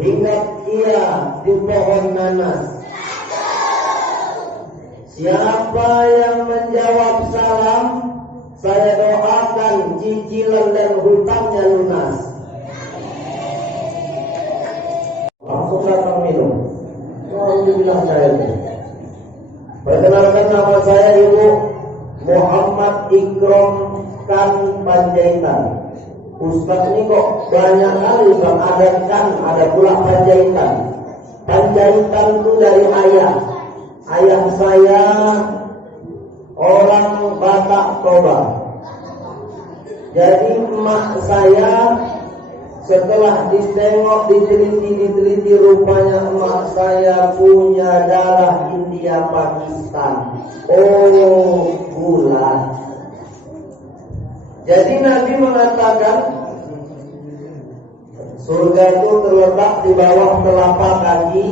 Ingat ia di pohon nanas. Siapa yang menjawab salam, saya doakan cicilan dan hutangnya lunas. Langsung datang minum. Alhamdulillah saya itu. Perkenalkan, nama saya Ibu Muhammad Ikrom Kan Panjaitan. Ustaz ini kok banyak kali Bang, ada kan, ada pula Panjaitan. Panjaitan itu dari ayah. Ayah saya orang Batak Toba. Jadi emak saya setelah ditengok, diteliti rupanya emak saya punya darah India Pakistan. Oh, bulan. Jadi Nabi mengatakan surga itu terletak di bawah telapak kaki.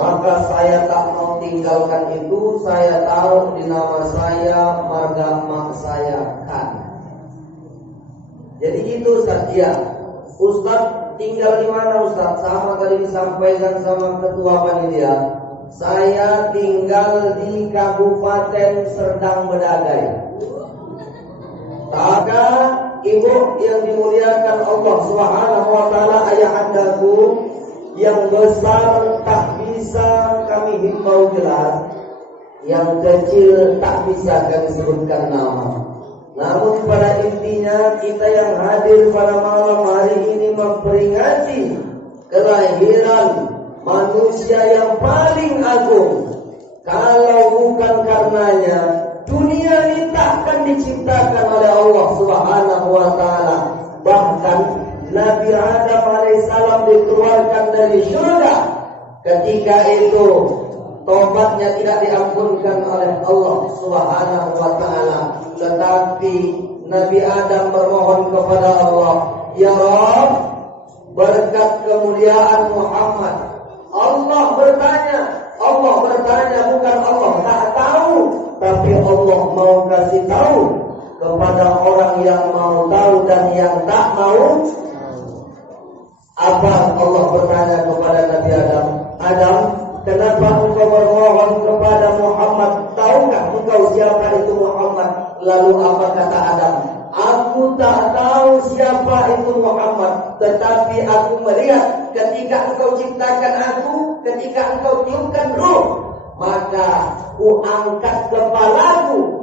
Maka saya tak mau tinggalkan itu. Saya taruh di nama saya, marga emak saya Kan. Jadi itu saja. Ustaz tinggal di mana Ustaz? Sama tadi disampaikan sama ketua panitia. Saya tinggal di Kabupaten Serdang Bedagai. Maka ibu yang dimuliakan Allah Subhanahu wa taala, ayah andaku yang besar tak bisa kami himbau jelas, yang kecil tak bisa kami sebutkan nama. Namun pada intinya kita yang hadir pada malam hari ini memperingati kelahiran manusia yang paling agung. Kalau bukan karenanya, dunia ini takkan diciptakan oleh Allah Subhanahu wa taala. Bahkan Nabi Adam alaihissalam dikeluarkan dari surga. Ketika itu tobatnya tidak diampunkan oleh Allah Subhanahu wa taala. Tetapi Nabi Adam bermohon kepada Allah, "Ya Rabb, berkat kemuliaan Muhammad." Allah bertanya, bukan Allah tak tahu, tapi Allah mau kasih tahu kepada orang yang mau tahu dan yang tak mau. Apa Allah bertanya kepada Nabi Adam? Adam, kenapa engkau bermohon kepada Muhammad? Tahukah engkau siapa itu Muhammad? Lalu apa kata Adam? Aku tak tahu siapa itu Muhammad, tetapi aku melihat ketika engkau ciptakan aku, ketika engkau tiupkan ruh, maka ku angkat kepalaku.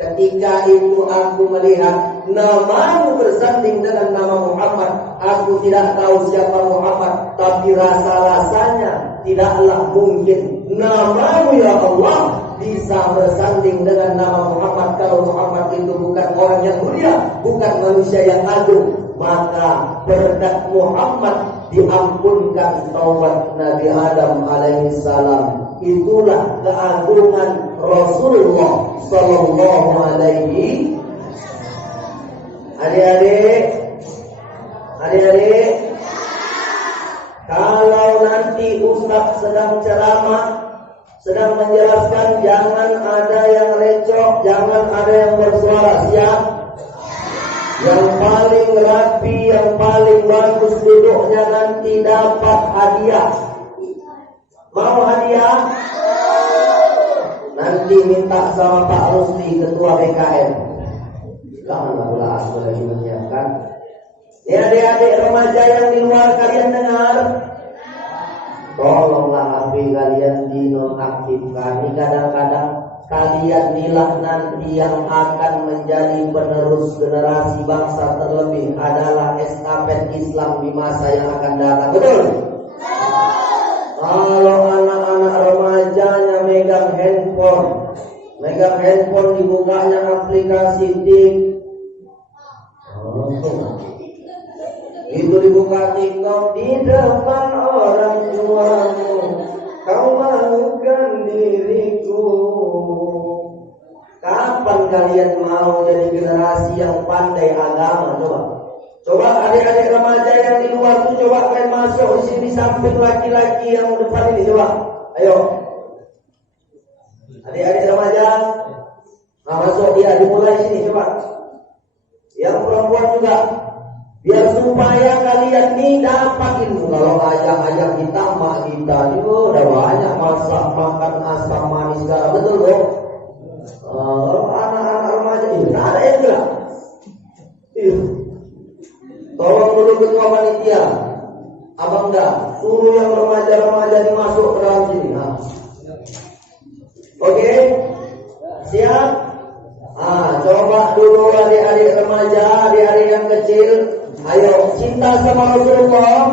Ketika itu aku melihat namamu bersanding dengan nama Muhammad. Aku tidak tahu siapa Muhammad, tapi rasa-rasanya tidaklah mungkin namamu ya Allah bisa bersanding dengan nama Muhammad. Kalau Muhammad itu bukan orang yang mulia, bukan manusia yang agung, maka berkat Muhammad diampunkan taubat Nabi Adam alaihissalam. Itulah keagungan Rasulullah sallallahu alaihi. Adik-adik, kalau nanti Ustaz sedang ceramah, sedang menjelaskan, jangan ada yang lecok, jangan ada yang bersuara. Siap? Yang paling rapi, yang paling bagus duduknya nanti dapat hadiah. Mau hadiah? Nanti minta sama Pak Rusli, Ketua BKN. Alhamdulillah, aku lagi menyiapkan. Ya adik-adik remaja yang di luar, kalian dengar? Tolonglah HP kalian dinonaktifkan. Ini kadang-kadang kalian inilah nanti yang akan menjadi penerus generasi bangsa, terlebih adalah estafet Islam di masa yang akan datang. Betul? Kalau anak-anak remajanya megang handphone dibukanya aplikasi TikTok. Itu dibuka TikTok di depan orang tuamu, kau malukan diriku. Kapan kalian mau jadi generasi yang pandai agama? Coba adik-adik remaja yang di luar tuh, coba kalian masuk di sini samping laki-laki yang depan ini, coba. Ayo. Adik-adik remaja, nah masuk dia, dimulai sini, coba. Yang perempuan juga. Biar supaya kalian nih dapat ilmu. Kalau ajak-ajak kita, mak kita ini udah banyak masak makan asam manis segala, betul loh. Kalau anak-anak remaja ini tak ada yang bilang. Tolong dulu ketua panitia, abang dah suruh yang remaja-remaja ini masuk ke dalam sini. Nah. Oke, siap? Coba dulu adik-adik remaja, adik-adik yang kecil. Ayo, cinta sama Rasulullah.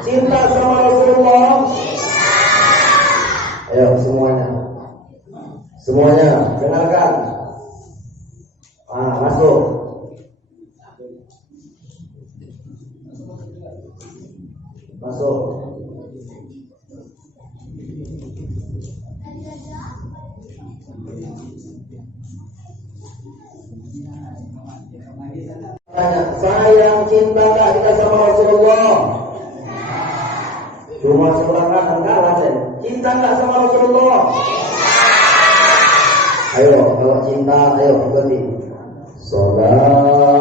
Cinta sama Rasulullah. Ayo semuanya. Semuanya, dengarkan. Masuk. Masuk. Sayang cinta tak kita sama Rasulullah? Cuma sebelah kanan kalah saya. Cinta tak sama Rasulullah? Ayo, kalau cinta, ayo ikuti. Salatullah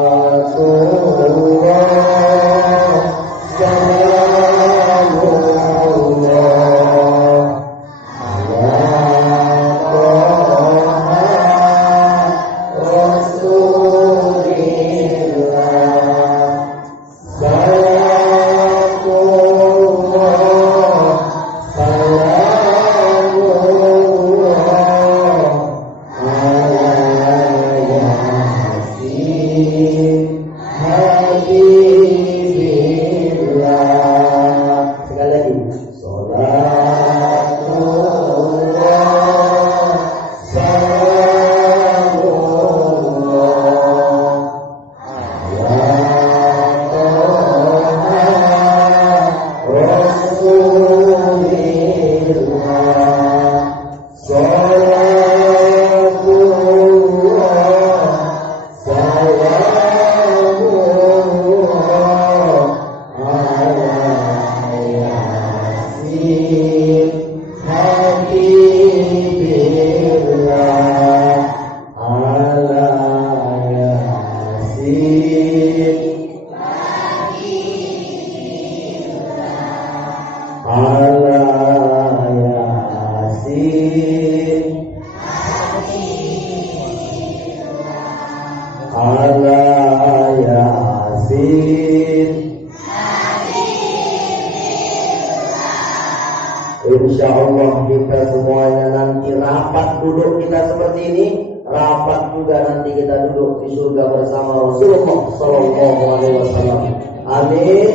Insya Allah kita semuanya nanti rapat duduk kita seperti ini, rapat juga nanti kita duduk di surga bersama Rasulullah Sallallahu Alaihi Wasallam. Amin,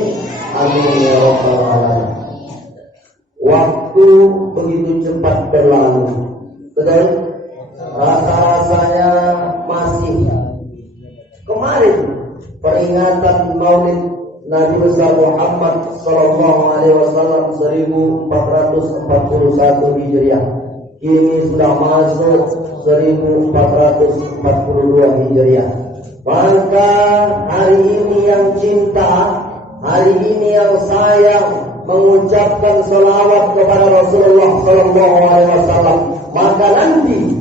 amin ya Rabbal Alamin. Waktu begitu cepat berlalu, betul? Rasa-rasanya masih kemarin peringatan Maulid Nabi besar Muhammad Sallallahu Alaihi Wasallam 1441 Hijriah. Kini sudah masuk 1442 Hijriah. Maka hari ini yang cinta, hari ini yang sayang mengucapkan salawat kepada Rasulullah Sallallahu Alaihi Wasallam, maka nanti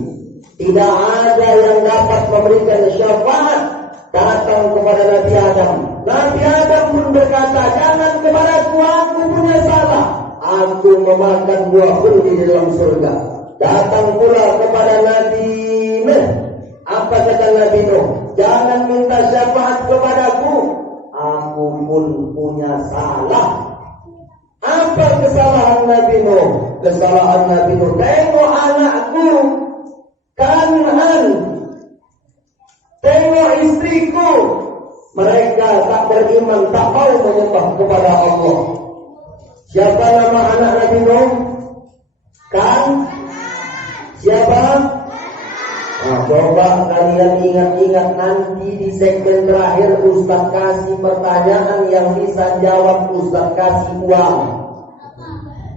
tidak ada yang dapat memberikan syafaat datang kepada Nabi Adam. Nabi Adam pun berkata, jangan kepadaku, aku punya salah. Aku memakan buah pun di dalam surga. Datang pula kepada Nabi Nuh. Apa kata Nabi Nuh? Jangan minta syafaat kepadaku, aku pun punya salah. Apa kesalahan Nabi Nuh? Kesalahan Nabi Nuh, tengok anakku Kan'an, tengok istriku, mereka tak beriman, tak mau menyembah kepada Allah. Siapa nama anak Nabi Nuh? Kan? Siapa? Nah, coba kalian ingat-ingat nanti di segmen terakhir Ustaz kasih pertanyaan, yang bisa jawab Ustaz kasih uang.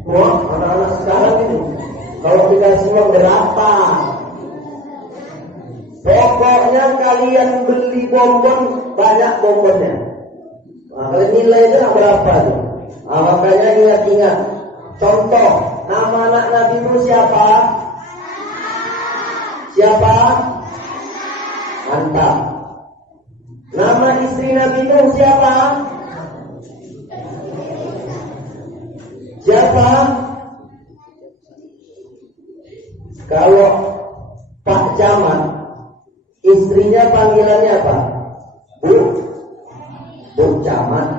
Wah, anak-anak sekarang ini kalau dikasih uang berapa? Pokoknya kalian beli bonbon, banyak bonbonnya. Nah, kalau nilainya berapa tuh? Nah, makanya ingat-ingat. Contoh, nama anak Nabi Nuh siapa? Siapa? Mantap. Nama istri Nabi Nuh siapa? Siapa? Kalau Pak Camat, istrinya panggilannya apa? Bu Camat.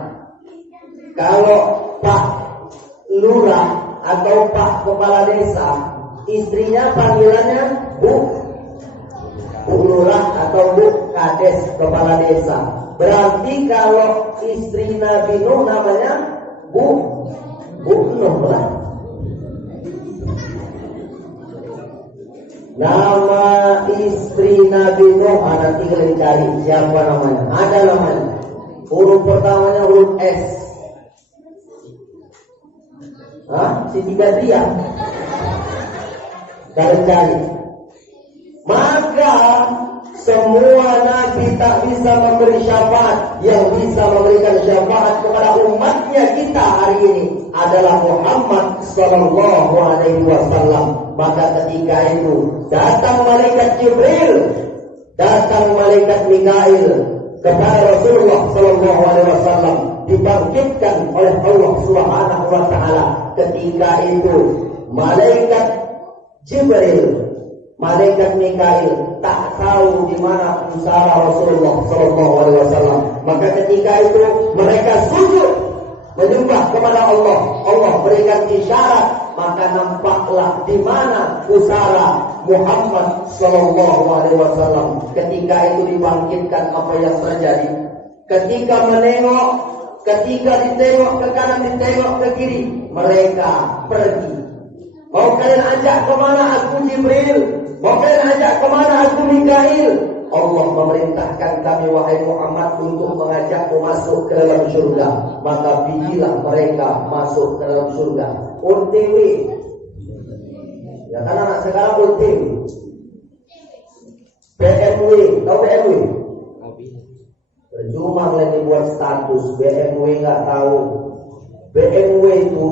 Kalau Pak Lurah atau Pak Kepala Desa, istrinya panggilannya Bu Lurah atau Bu Kades Kepala Desa. Berarti kalau istri Nabi Nuh namanya Bu Nuh lah. Nama istri Nabi Nuh ada tinggal dicari siapa namanya. Ada namanya. Huruf pertamanya huruf S. Siti Badriah. Kalian cari. Maka semua nabi tak bisa memberi syafaat. Yang bisa memberikan syafaat kepada umatnya kita hari ini adalah Muhammad sallallahu alaihi wasallam. Maka ketika itu datang malaikat Jibril, datang malaikat Mikail kepada Rasulullah sallallahu alaihi wasallam, dibangkitkan oleh Allah Subhanahu wa taala. Ketika itu malaikat Jibril, malaikat Mikail tak tahu di mana pusara Rasulullah sallallahu alaihi wasallam. Maka ketika itu mereka sujud menyembah kepada Allah. Allah berikan isyarat, maka nampaklah di mana pusara Muhammad sallallahu alaihi wasallam. Ketika itu dibangkitkan, apa yang terjadi? Ketika ditengok ke kanan, ditengok ke kiri, mereka pergi. Mau kalian ajak kemana aku Jibril? Mau kalian ajak kemana aku Mikail? Allah memerintahkan kami wahai Muhammad untuk mengajakmu masuk ke dalam surga. Maka bijilah mereka masuk ke dalam surga. OTW. Ya kan anak sekarang OTW. BMW, tahu BMW? Percuma kalian buat status BMW nggak tahu. BMW itu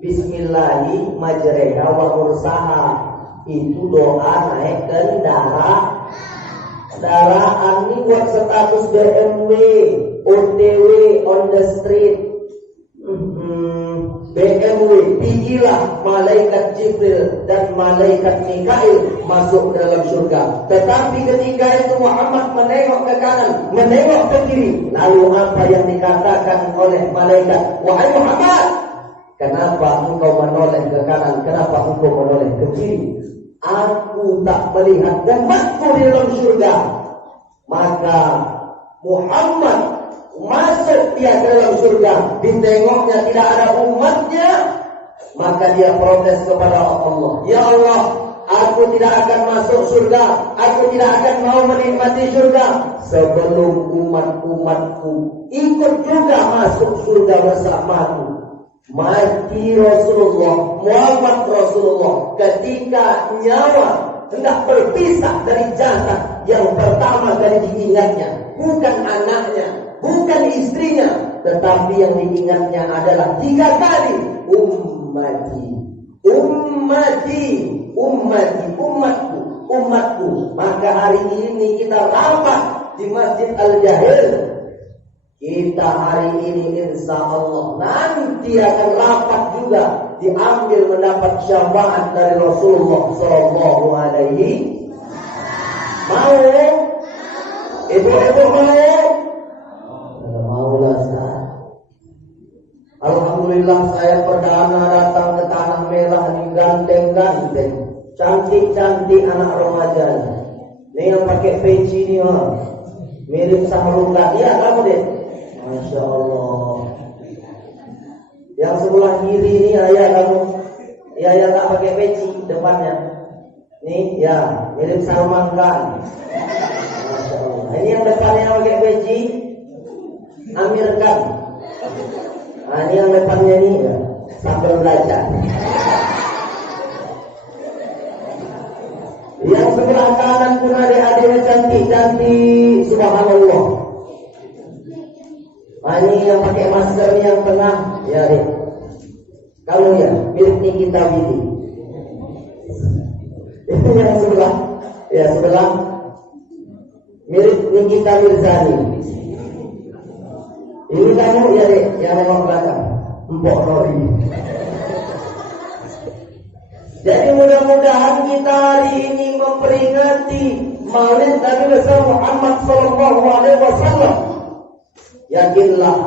Bismillahi majreha wa mursaha. Itu doa naik kendaraan ini buat status BMW, OTW, on the street. BMW, pijilah malaikat Jibril dan malaikat Mikail masuk ke dalam surga. Tetapi ketika itu Muhammad menengok ke kanan, menengok ke kiri, lalu apa yang dikatakan oleh malaikat? Wahai Muhammad, kenapa engkau menoleh ke kanan? Kenapa engkau menoleh ke kiri? Aku tak melihat umatku di dalam surga. Maka Muhammad masuk dia ke dalam surga, ditengoknya tidak ada umatnya, maka dia protes kepada Allah. Ya Allah, aku tidak akan masuk surga, aku tidak akan mau menikmati surga sebelum umat-umatku ikut juga masuk surga bersamaku. Mati Rasulullah, Muhammad Rasulullah, ketika nyawa hendak berpisah dari jasad, yang pertama kali diingatnya bukan anaknya, bukan istrinya, tetapi yang diingatnya adalah 3 kali ummati, ummati, ummati, umatku, umatku. Maka hari ini kita rapat di Masjid Al-Jahil. Kita hari ini insya Allah nanti akan rapat juga, diambil mendapat syafaat dari Rasulullah sallallahu alaihi wasallam. Mau? Ibu-ibu mau? Maulah Ustaz. Alhamdulillah saya perdana datang ke Tanah Merah ini, ganteng-ganteng, cantik-cantik anak remaja. Ini yang pakai peci ini mirip Sahrul Qadir kamu deh. Masya Allah. Yang sebelah kiri ini ayah kamu. Ayah tak pakai peci depannya. Nih ya, mirip Salman Khan. Masya Allah. Ini yang depannya pakai peci Amir Khan. Nah, ini yang depannya nih ya, sambil belajar. Yang sebelah kanan pun adik-adiknya cantik-cantik, subhanallah. Nah, ini yang pakai masker ini yang tengah, ya deh. Kalau ya, mirip Nikita Willy. Itu yang sebelah, ya sebelah. mirip Nikita Mirzani. Ini kamu ya dek, yang nengok belakang, Mpok Rory. Jadi mudah-mudahan kita hari ini memperingati Maulid Nabi besar Muhammad Sallallahu Alaihi Wasallam. Yakinlah,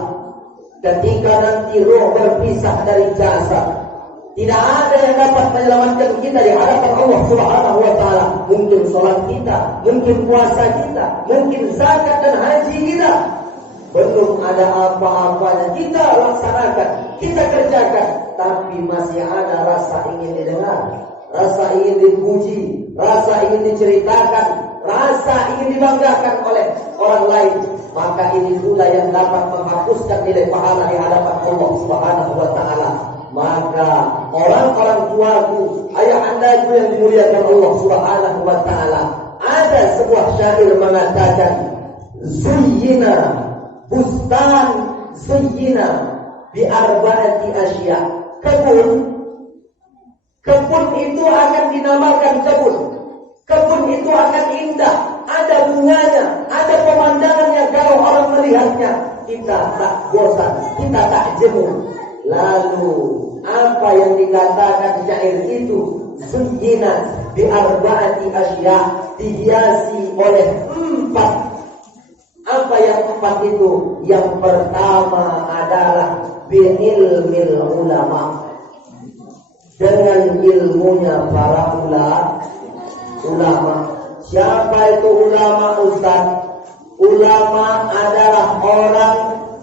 ketika nanti roh berpisah dari jasad, tidak ada yang dapat menyelamatkan kita di hadapan Allah Subhanahu Wa Taala. Mungkin sholat kita, mungkin puasa kita, mungkin zakat dan haji kita, belum ada apa-apanya kita laksanakan, kita kerjakan, tapi masih ada rasa ingin didengar, rasa ingin dipuji, rasa ingin diceritakan, rasa ingin dibanggakan oleh orang lain. Maka ini pula yang dapat menghapuskan nilai pahala di hadapan Allah Subhanahu Wa Taala. Maka orang-orang tuaku, ayah andaku yang dimuliakan Allah Subhanahu Wa Taala, ada sebuah syair mengatakan, Zuyyina bustan zuyyina bi arba'ati asya. Kebun itu akan dinamakan kebun. Kebun itu akan indah, ada bunganya, ada pemandangan yang kalau orang melihatnya kita tak bosan, kita tak jenuh. Lalu apa yang dikatakan syair itu? Zuyyina bi arba'ati asya, dihiasi oleh 4. Apa yang 4 itu? Yang pertama adalah bi'ilmil ulama, dengan ilmunya para ulama. Siapa itu ulama, Ustaz? Ulama adalah orang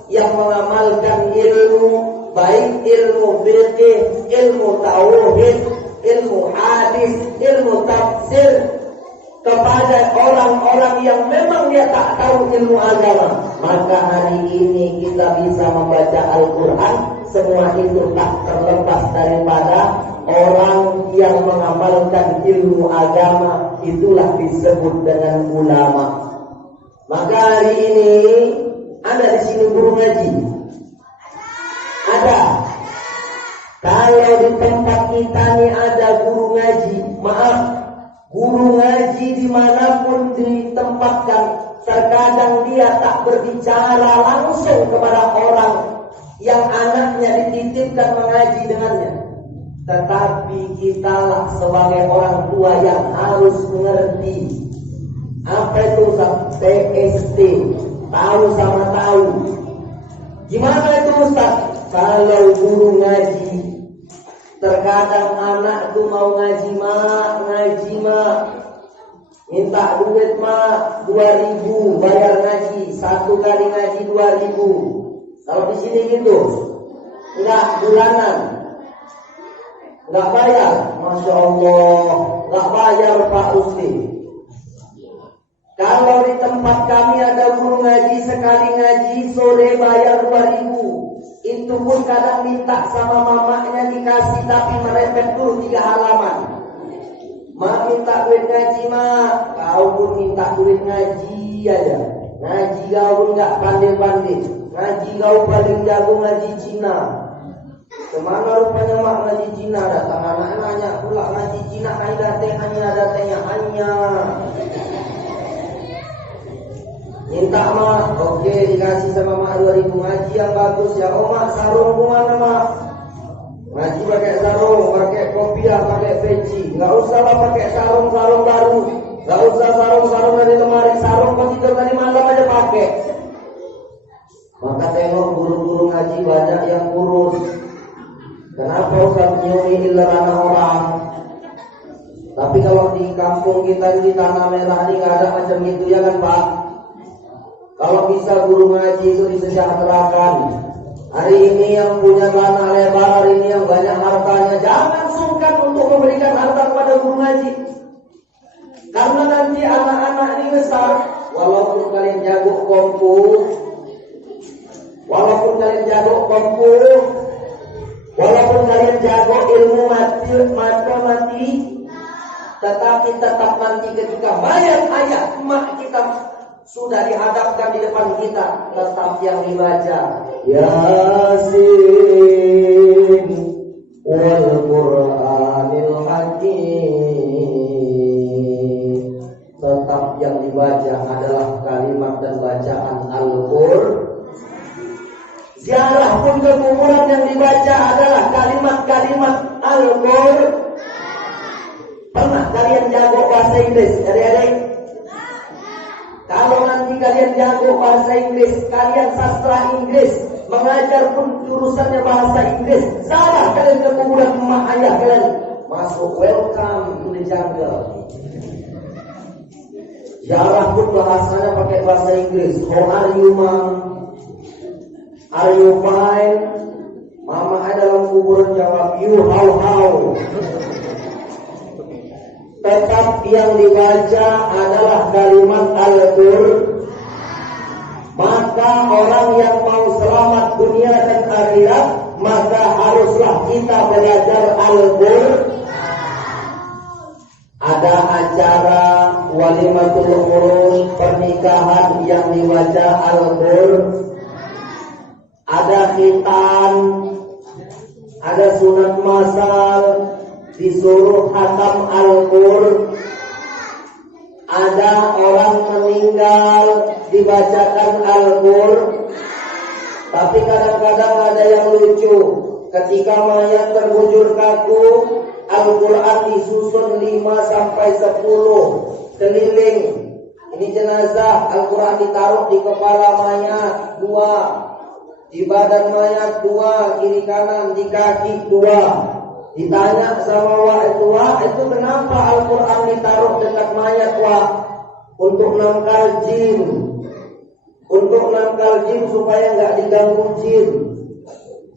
yang mengamalkan ilmu, baik ilmu fikih, ilmu tauhid, ilmu hadis, ilmu tafsir, kepada orang-orang yang memang dia tak tahu ilmu agama. Maka hari ini kita bisa membaca Al-Quran, semua itu tak terlepas daripada orang yang mengamalkan ilmu agama, itulah disebut dengan ulama. Maka hari ini ada di sini guru ngaji, ada. Kalau di tempat kita ini ada guru ngaji, maaf, guru ngaji dimanapun ditempatkan, terkadang dia tak berbicara langsung kepada orang yang anaknya dititipkan mengaji dengannya. Tetapi kitalah sebagai orang tua yang harus mengerti apa itu TST, tahu sama tahu. Gimana itu Ustaz? Kalau guru ngaji, terkadang anak itu mau ngaji mak, minta duit mak 2.000 bayar ngaji, 1 kali ngaji 2.000. Kalau di sini gitu, enggak bulanan, enggak bayar, masya Allah, enggak bayar Pak Usti. Kalau di tempat kami ada guru ngaji, sekali ngaji sore bayar 2.000. Itu pun kadang minta sama mamanya dikasih, tapi merepet dulu 3 halaman. Mak minta duit ngaji mak, kau pun minta duit ngaji aja. Ngaji kau pun gak pandai-pandai. Ngaji kau paling jago ngaji Cina. Kemana rupanya mak ngaji Cina? Datang anak nanya pula ngaji Cina, hanya hanya. Minta mak, oke dikasih sama mak 2.000 ngaji yang bagus ya. Oh mak, sarung mana mak? Ngaji pakai sarung, pakai kopiah, pakai peci. Gak usah lah pakai sarung baru. Gak usah sarung dari lemari, sarung pas tidur tadi malam aja pakai. Maka tengok guru-guru ngaji banyak yang kurus. Kenapa Ustaz nyuri ilerana orang? Tapi kalau di kampung kita di Tanah Merah ini gak ada macam itu ya kan Pak? Kalau bisa guru ngaji itu disejahterakan. Hari ini yang punya tanah lebar, hari ini yang banyak hartanya, jangan sungkan untuk memberikan harta kepada guru ngaji. Karena nanti anak-anak ini besar, walaupun kalian jago kompu, walaupun kalian jago ilmu matematik, tetapi tetap nanti ketika bayar ayah emak kita sudah dihadapkan di depan kita, tetap yang dibaca Yasin wal Qur'anil Hakim, tetap yang dibaca adalah kalimat dan bacaan Al-Qur'an. Ziarah pun ke kuburan yang dibaca adalah kalimat-kalimat Al-Qur'an. Pernah kalian jago bahasa Inggris, adik-adik? Kalau nanti kalian jago bahasa Inggris, kalian sastra Inggris, mengajar pun jurusannya bahasa Inggris, salah kalian ke kuburan emak ayah kalian, masuk welcome to the jungle. Ziarah pun bahasanya pakai bahasa Inggris. How are you, mom? Are you fine? Mama ada dalam kuburan jawab, you how? Tetap yang dibaca adalah kalimat Al-Qur'an. Maka orang yang mau selamat dunia dan akhirat, maka haruslah kita belajar Al-Qur'an. Ada acara walimatul urus, pernikahan yang dibaca Al-Qur'an. Ada khitan, ada sunat masal, disuruh khatam Al-Qur'an. Ada orang meninggal dibacakan Al-Qur'an. Tapi kadang-kadang ada yang lucu. Ketika mayat terbujur kaku, Al-Qur'an disusun 5-10 keliling. Ini jenazah, Al-Qur'an ditaruh di kepala mayat 2, di badan mayat 2, kiri kanan, di kaki 2. Ditanya sama Wak, itu kenapa Al-Qur'an ditaruh dekat mayat, Wak? Untuk nangkal jin. Untuk nangkal jin supaya nggak diganggu jin.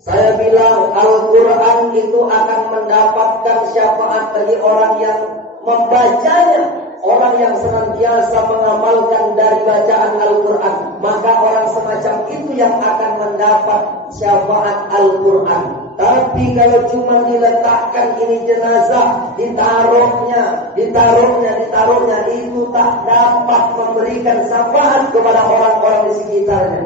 Saya bilang Al-Qur'an itu akan mendapatkan syafaat dari orang yang membacanya, orang yang senantiasa mengamalkan dari bacaan Al-Qur'an. Maka orang semacam itu yang akan mendapat syafaat Al-Qur'an. Tapi kalau cuma diletakkan ini jenazah, ditaruhnya, itu tak dapat memberikan syafaat kepada orang-orang di sekitarnya.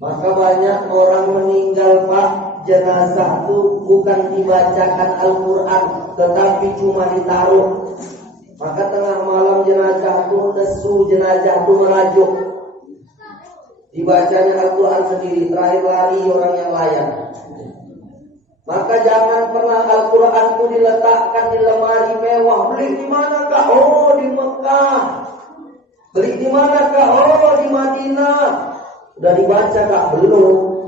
Maka banyak orang meninggal, Pak, jenazah itu bukan dibacakan Al-Qur'an, tetapi cuma ditaruh. Maka tengah malam jenazah itu nesu, jenazah itu merajuk. Dibacanya Al-Qur'an sendiri, terakhir lari orang yang layak. Maka jangan pernah Al-Qur'an itu diletakkan di lemari mewah. Beli di mana, Kak? Oh, di Mekah. Beli di mana, Kak? Oh, di Madinah. Udah dibaca, Kak? Belum.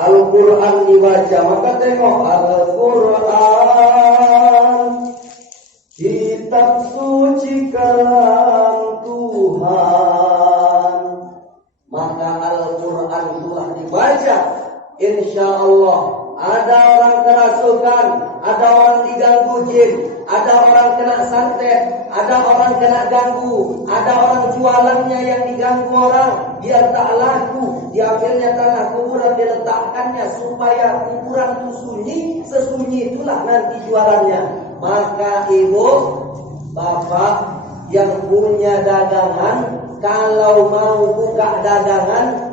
Al-Qur'an dibaca, maka tengok Al-Qur'an, kitab suci kalam Tuhan. Maka Al-Qur'an telah dibaca. Insya Allah ada orang kerasukan, ada orang diganggu jin, ada orang kena santet, ada orang kena ganggu, ada orang jualannya yang diganggu orang biar tak laku, diambilnya tanah kuburan diletakkannya supaya kuburan itu sunyi, sesunyi itulah nanti jualannya. Maka ibu, bapak yang punya dagangan, kalau mau buka dagangan,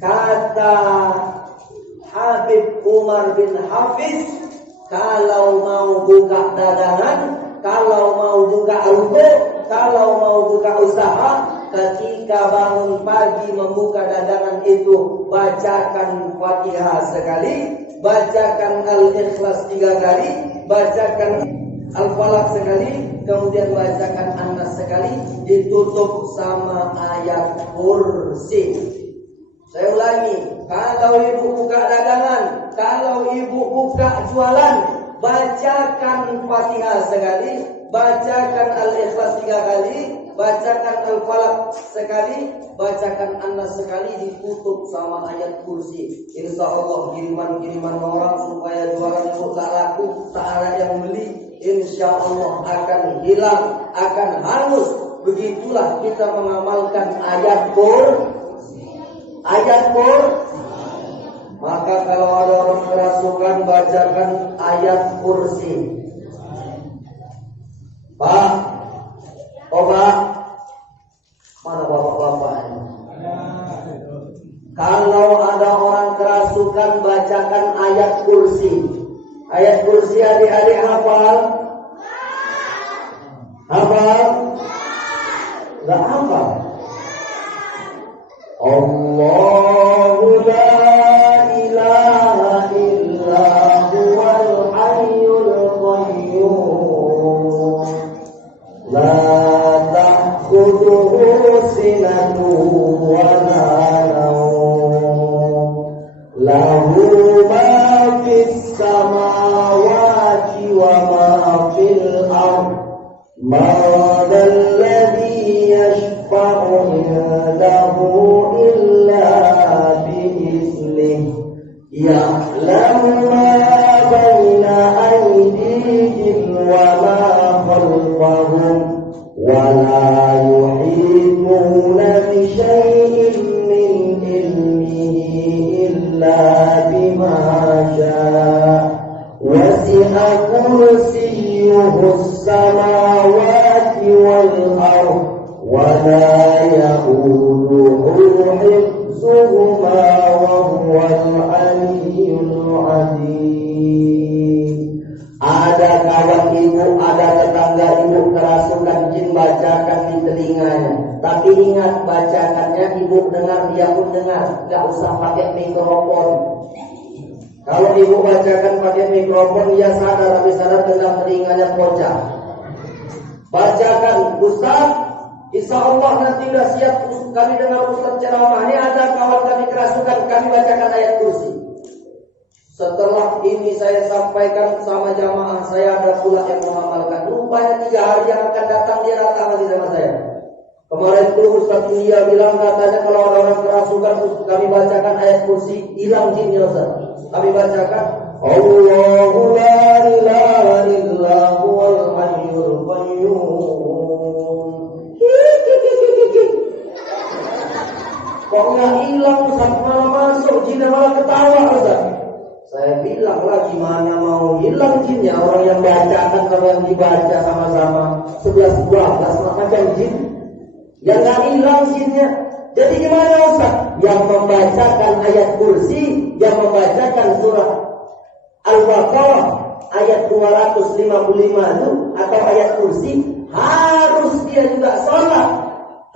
kata Habib Umar bin Hafiz, kalau mau buka dagangan, kalau mau buka ruko, kalau mau buka usaha, ketika bangun pagi membuka dagangan itu, bacakan Fatihah sekali, bacakan Al-Ikhlas 3 kali, bacakan Al-Falaq sekali, kemudian bacakan An-Nas sekali, ditutup sama ayat kursi. Saya ulangi, kalau ibu buka dagangan, kalau ibu buka jualan, bacakan Fatihah sekali, bacakan Al-Ikhlas 3 kali, bacakan Al-Falaq sekali, bacakan An-Nas sekali, ditutup sama ayat kursi. Insya Allah kiriman-kiriman orang supaya jualan ibu tak laku, tak ada yang beli, insya Allah akan hilang, akan hangus. Begitulah kita mengamalkan ayat Maka kalau ada orang kerasukan, bacakan ayat kursi. Pak, Pak, mana bapak-bapaknya? Kalau ada orang kerasukan, bacakan ayat kursi. Ayat kursi adik-adik hafal? Hafal? Enggak hafal. Allahu la ilaha illa huwal hayyul qayyum la ta'khudhuhu sinatun wa la nawm lahu ma fis samawati wa ma fil ardh ma alladhi yashfa'u indahu يعلم ما بين أيديهم وما خلفهم ولا يحيطون بشيء من علمه إلا بما شاء وسع كرسيه السماوات والأرض ولا يؤوده حفظهما وهو العلي العظيم. Ada kawan ibu, ada tetangga ibu kerasukan jin, bacakan di telinganya. Tapi ingat, bacakannya ibu dengar, dia pun dengar. Gak usah pakai mikrofon. Kalau ibu bacakan pakai mikrofon, dia sadar, tapi sadar dengar telinganya pecah. Bacakan, Ustaz, insya Allah nanti sudah siap kami dengar Ustaz ceramah. Ini ada kawan kami kerasukan, kami bacakan ayat kursi. Setelah ini saya sampaikan sama jamaah, saya ada pula yang mengamalkan. Rupanya 3 hari yang akan datang dia datang lagi sama saya. Kemarin itu Ustaz Mulia bilang katanya kalau orang-orang kerasukan kami bacakan ayat kursi, hilang jinnya Ustaz. Kami bacakan Allahu la ilaha illa huwal hayyul qayyum. Kok nggak hilang Ustaz, malah masuk jinnya, malah ketawa Ustaz. Saya bilang lah, gimana mau hilang jinnya, orang yang bacakan sama yang dibaca sama-sama 11-12 macam jin. Yang nggak hilang jinnya. Jadi gimana Ustaz? Yang membacakan ayat kursi, yang membacakan surah Al-Baqarah ayat 255 itu atau ayat kursi, harus dia juga sholat,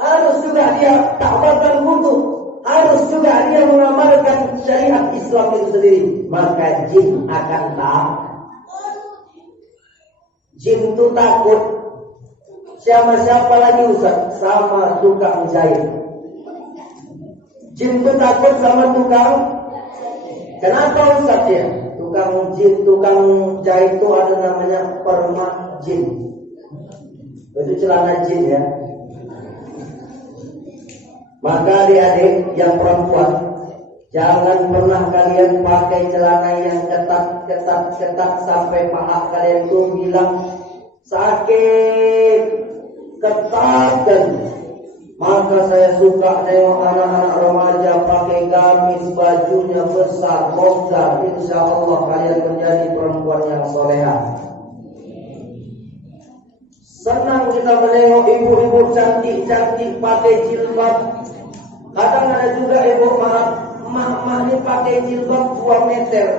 harus juga dia takbirkan wudu, harus juga dia mengamalkan syariat Islam itu sendiri. Maka jin akan takut. Jin itu takut. Siapa lagi Ustaz? Sama tukang jahit. Jin itu takut sama tukang. Kenapa Ustaz ya? Tukang jahit itu ada namanya permak jin. Itu celana jin ya. Maka adik-adik yang perempuan, jangan pernah kalian pakai celana yang ketat sampai paha kalian itu bilang sakit, ketat. Dan maka saya suka tengok anak-anak remaja pakai gamis, bajunya besar, bongkar. Insya Allah kalian menjadi perempuan yang solehah. Senang kita menengok ibu-ibu cantik-cantik pakai jilbab. Kadang ada juga ibu emak ini pakai jilbab 2 meter.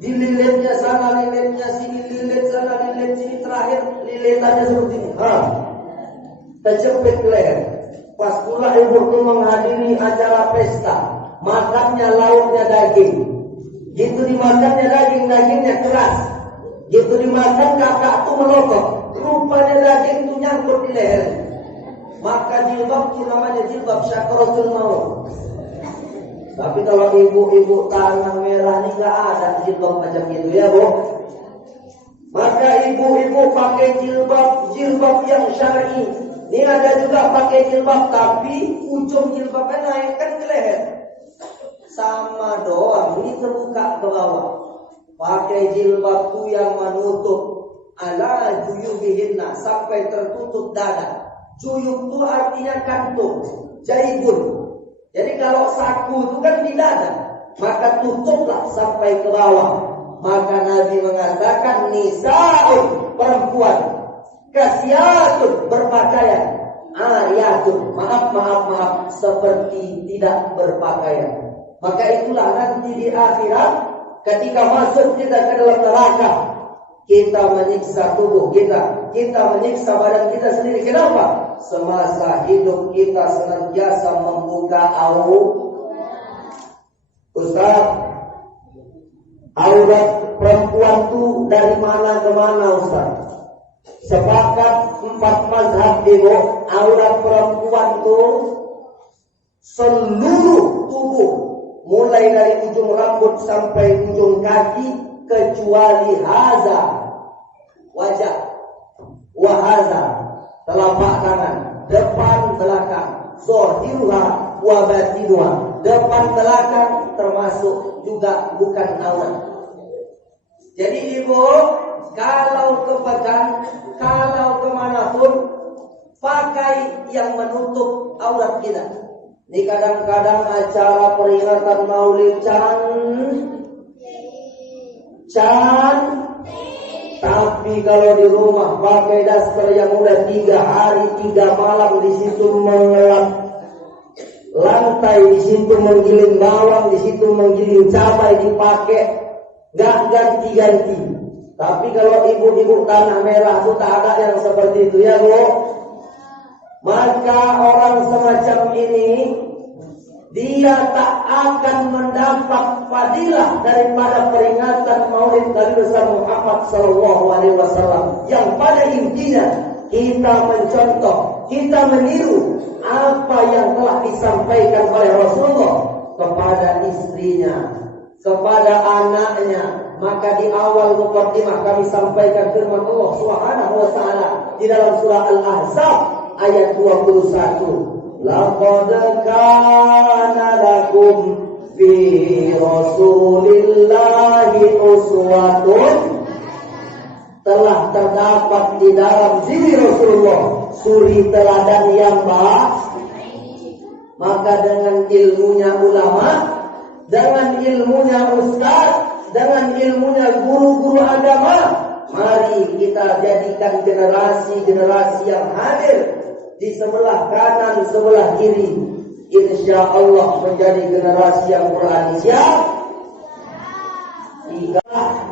Dililitnya sana, lilitnya sini, lilit sana, lilit sini, terakhir lilitannya seperti ini. Terjepit leher. Pas pula ibu itu menghadiri acara pesta, makannya lauknya daging. Gitu dimakannya dagingnya keras. Gitu dimakan kakak tuh melotot. Rupanya daging itu nyangkut di leher. Maka jilbab itu namanya jilbab syakaratul maut. Tapi kalau ibu-ibu tanah merah ini gak ada jilbab macam itu ya Bu. Maka ibu-ibu pakai jilbab yang syar'i. Ini ada juga pakai jilbab tapi ujung jilbabnya naikkan ke leher. Sama doang, ini terbuka ke bawah. Pakai jilbab itu yang menutup ala juyubihinna sampai tertutup dada. Juyub itu artinya kantung, jaibun. Jadi kalau saku itu kan di dada, maka tutuplah sampai ke bawah. Maka Nabi mengatakan nisa'un, perempuan, kasiyatun, berpakaian, ayatun, maaf, seperti tidak berpakaian. Maka itulah nanti di akhirat ketika masuk kita ke dalam neraka, kita menyiksa tubuh kita menyiksa badan kita sendiri. Kenapa? Semasa hidup kita senantiasa membuka Ustaz, aurat perempuan tuh dari mana ke mana Ustaz? Sepakat 4 mazhab ibu, aurat perempuan tuh seluruh tubuh, mulai dari ujung rambut sampai ujung kaki, kecuali haza, wajah, wahaza, telapak tangan, depan belakang, zohirha wa batinuha, depan belakang termasuk juga bukan aurat. Jadi ibu, kalau ke pekan, kalau kemanapun, pakai yang menutup aurat kita. Ini kadang-kadang acara peringatan Maulid tapi kalau di rumah pakai daster yang udah 3 hari 3 malam di situ mengelap lantai, di situ menggiling bawang, di situ menggiling cabai dipakai, gak ganti-ganti. Tapi kalau ibu-ibu tanah merah itu tak ada yang seperti itu ya Bu. Maka orang semacam ini dia tak akan mendapat fadilah daripada peringatan Maulid Nabi besar Muhammad sallallahu alaihi wasallam, yang pada intinya kita mencontoh, kita meniru apa yang telah disampaikan oleh Rasulullah kepada istrinya, kepada anaknya. Maka di awal muqaddimah kami sampaikan firman Allah Subhanahu wa taala di dalam surah Al-Ahzab ayat 21. Laqad kana lakum fi Rasulillahi uswatun, telah terdapat di dalam diri Rasulullah suri teladan yang baik. Maka dengan ilmunya ulama, dengan ilmunya ustaz, dengan ilmunya guru-guru agama, mari kita jadikan generasi-generasi yang hadir di sebelah kanan, sebelah kiri, insya Allah menjadi generasi yang Quranisya.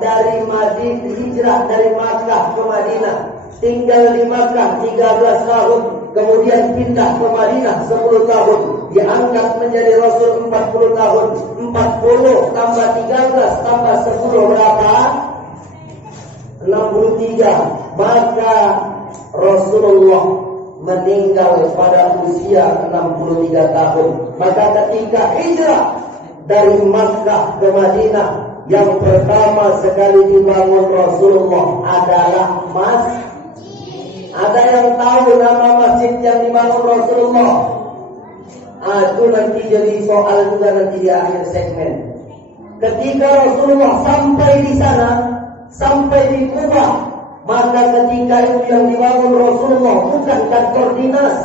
Dari Madinah, hijrah dari Makkah ke Madinah, tinggal di Makkah 13 tahun, kemudian pindah ke Madinah 10 tahun, diangkat menjadi Rasul 40 tahun. 40 tambah 13 tambah 10 berapa? 63. Maka Rasulullah meninggal pada usia 63 tahun. Maka ketika hijrah dari Makkah ke Madinah, yang pertama sekali dibangun Rasulullah adalah masjid. Ada yang tahu nama masjid yang dibangun Rasulullah? Itu nanti jadi soal juga nanti di akhir segmen. Ketika Rasulullah sampai di sana, sampai di Kuba, maka ketika itu yang dibangun Rasulullah bukan kantor dinas.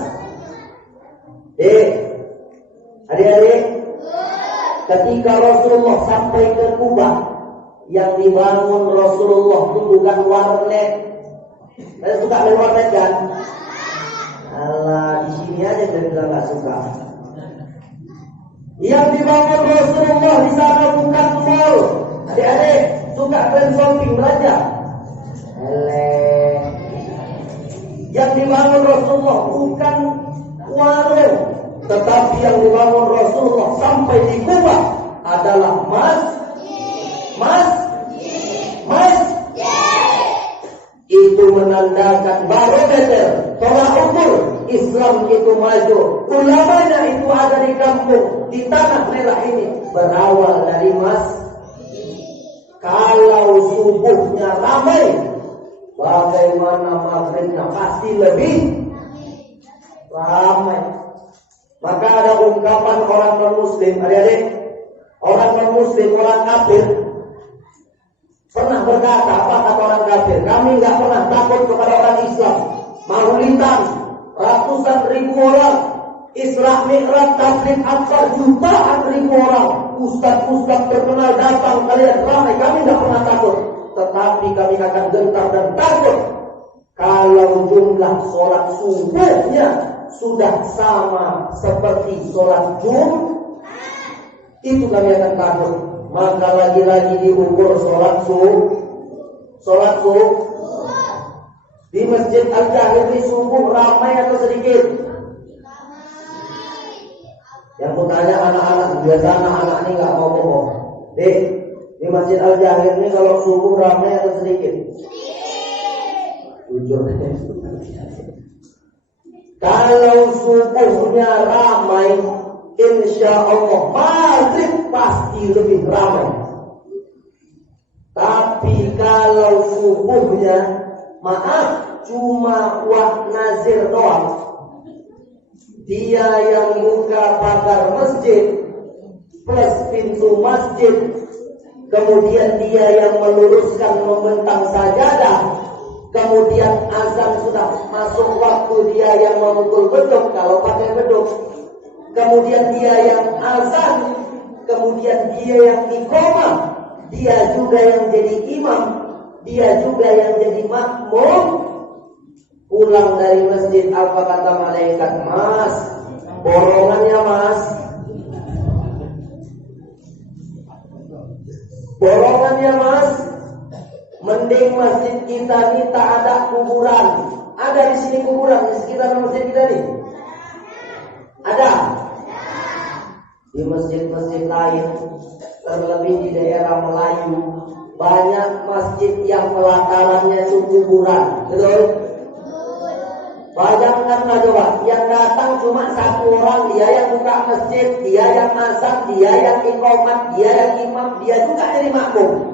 Adik-adik, ketika Rasulullah sampai ke Kuba, yang dibangun Rasulullah itu bukan warnet. Kalian suka main warnet kan? Alah, di sini aja saya bilang gak suka. Yang dibangun Rasulullah di sana bukan mall. Adik-adik, suka kalian shopping belanja? Yang dibangun Rasulullah bukan warung, tetapi yang dibangun Rasulullah sampai di Kuba adalah masjid. Itu menandakan barometer, tolak ukur Islam itu maju. Ulamanya itu ada di kampung, di tanah merah ini, berawal dari kalau subuhnya ramai, bagaimana maghribnya pasti lebih ramai. Maka ada ungkapan orang non-muslim, adik-adik, orang non-muslim, orang kafir pernah berkata, apa kata orang kafir? Kami nggak pernah takut kepada orang Islam. Maulidan ratusan ribu orang, Isra Mi'raj Tabligh Akbar jutaan ribu orang, ustaz-ustaz terkenal datang, kalian ramai, kami nggak pernah takut. Tetapi kami akan gentar dan takut kalau jumlah sholat subuhnya sudah sama seperti sholat Jumat, itu kami akan takut. Maka lagi-lagi diukur sholat subuh. Sholat subuh di Masjid Al-Jahili subuh ramai atau sedikit? Yang bertanya anak-anak, biasa anak-anak ini nggak mau bohong. Di Masjid Al-Jahil ini kalau subuh ramai atau sedikit? Jujur. Kalau subuhnya ramai, insya Allah maghrib pasti lebih ramai. Tapi kalau subuhnya, maaf, cuma wak nazir doang, dia yang buka pagar masjid plus pintu masjid, kemudian dia yang meluruskan membentang sajadah, kemudian azan sudah masuk waktu, dia yang memukul beduk kalau pakai beduk, kemudian dia yang azan, kemudian dia yang iqamah, dia juga yang jadi imam, dia juga yang jadi makmum. Pulang dari masjid, apa kata malaikat? Mas, borongannya mas, borongannya mas. Mending masjid kita ini tak ada kuburan. Ada di sini kuburan di sekitar masjid kita nih? Ada. Di masjid-masjid lain, terlebih di daerah Melayu, banyak masjid yang pelatarannya itu kuburan, betul? Bayangkanlah coba, yang datang cuma satu orang, dia yang buka masjid, dia yang azan, dia yang iqamat, dia yang imam, dia juga jadi makmum.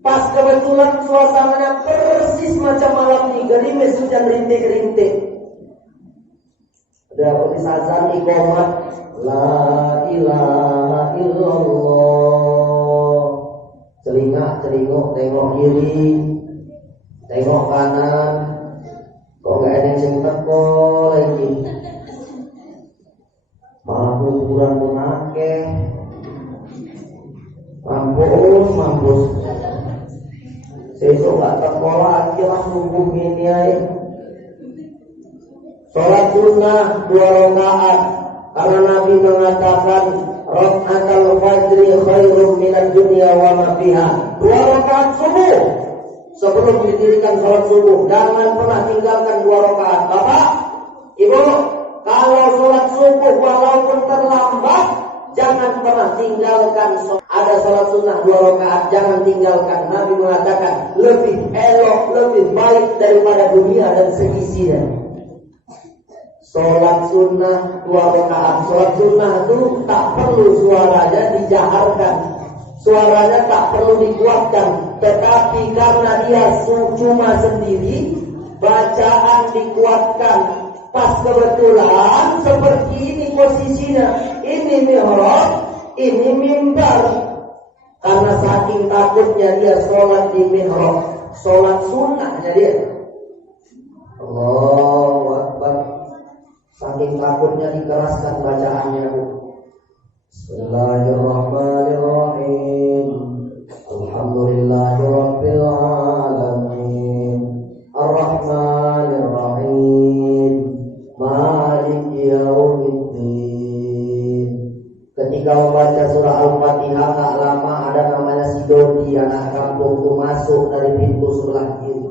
Pas kebetulan suasananya persis macam malam ini, gerimis hujan rintik-rintik. Ada habis azan iqamat, la ilaha illallah. Celingak-celinguk, tengok kiri, tengok kanan. Kok gak ada yang sempat kok lagi. Malah kuburan pun akeh. Mampus. Sesok gak terkolah lagi lah subuh ini aja. Sholat sunnah 2 rakaat, karena Nabi mengatakan rakaatul fajri khairum minad dunya wa ma fiha. 2 rakaat subuh sebelum didirikan sholat subuh, jangan pernah tinggalkan 2 rakaat. Bapak, Ibu, kalau sholat subuh walaupun terlambat, jangan pernah tinggalkan. Ada sholat sunnah 2 rakaat, jangan tinggalkan. Nabi mengatakan lebih elok, lebih baik daripada dunia dan seisinya. Sholat sunnah 2 rakaat. Sholat sunnah itu tak perlu suaranya dijaharkan, suaranya tak perlu dikuatkan, tetapi karena dia cuma sendiri, bacaan dikuatkan. Pas kebetulan seperti ini posisinya, ini mihrab, ini mimbar. Karena saking takutnya dia sholat di mihrab, sholat sunnahnya dia, Allahu Akbar, saking takutnya dikeraskan bacaannya. Bismillahirrahmanirrahim. Alhamdulillahirabbil alamin. Arrahmanirrahim. Maliki yaumiddin. Ketika membaca surah Al-Fatihah tak lama ada namanya si Dodi, anak kampung itu masuk dari pintu sebelah kiri.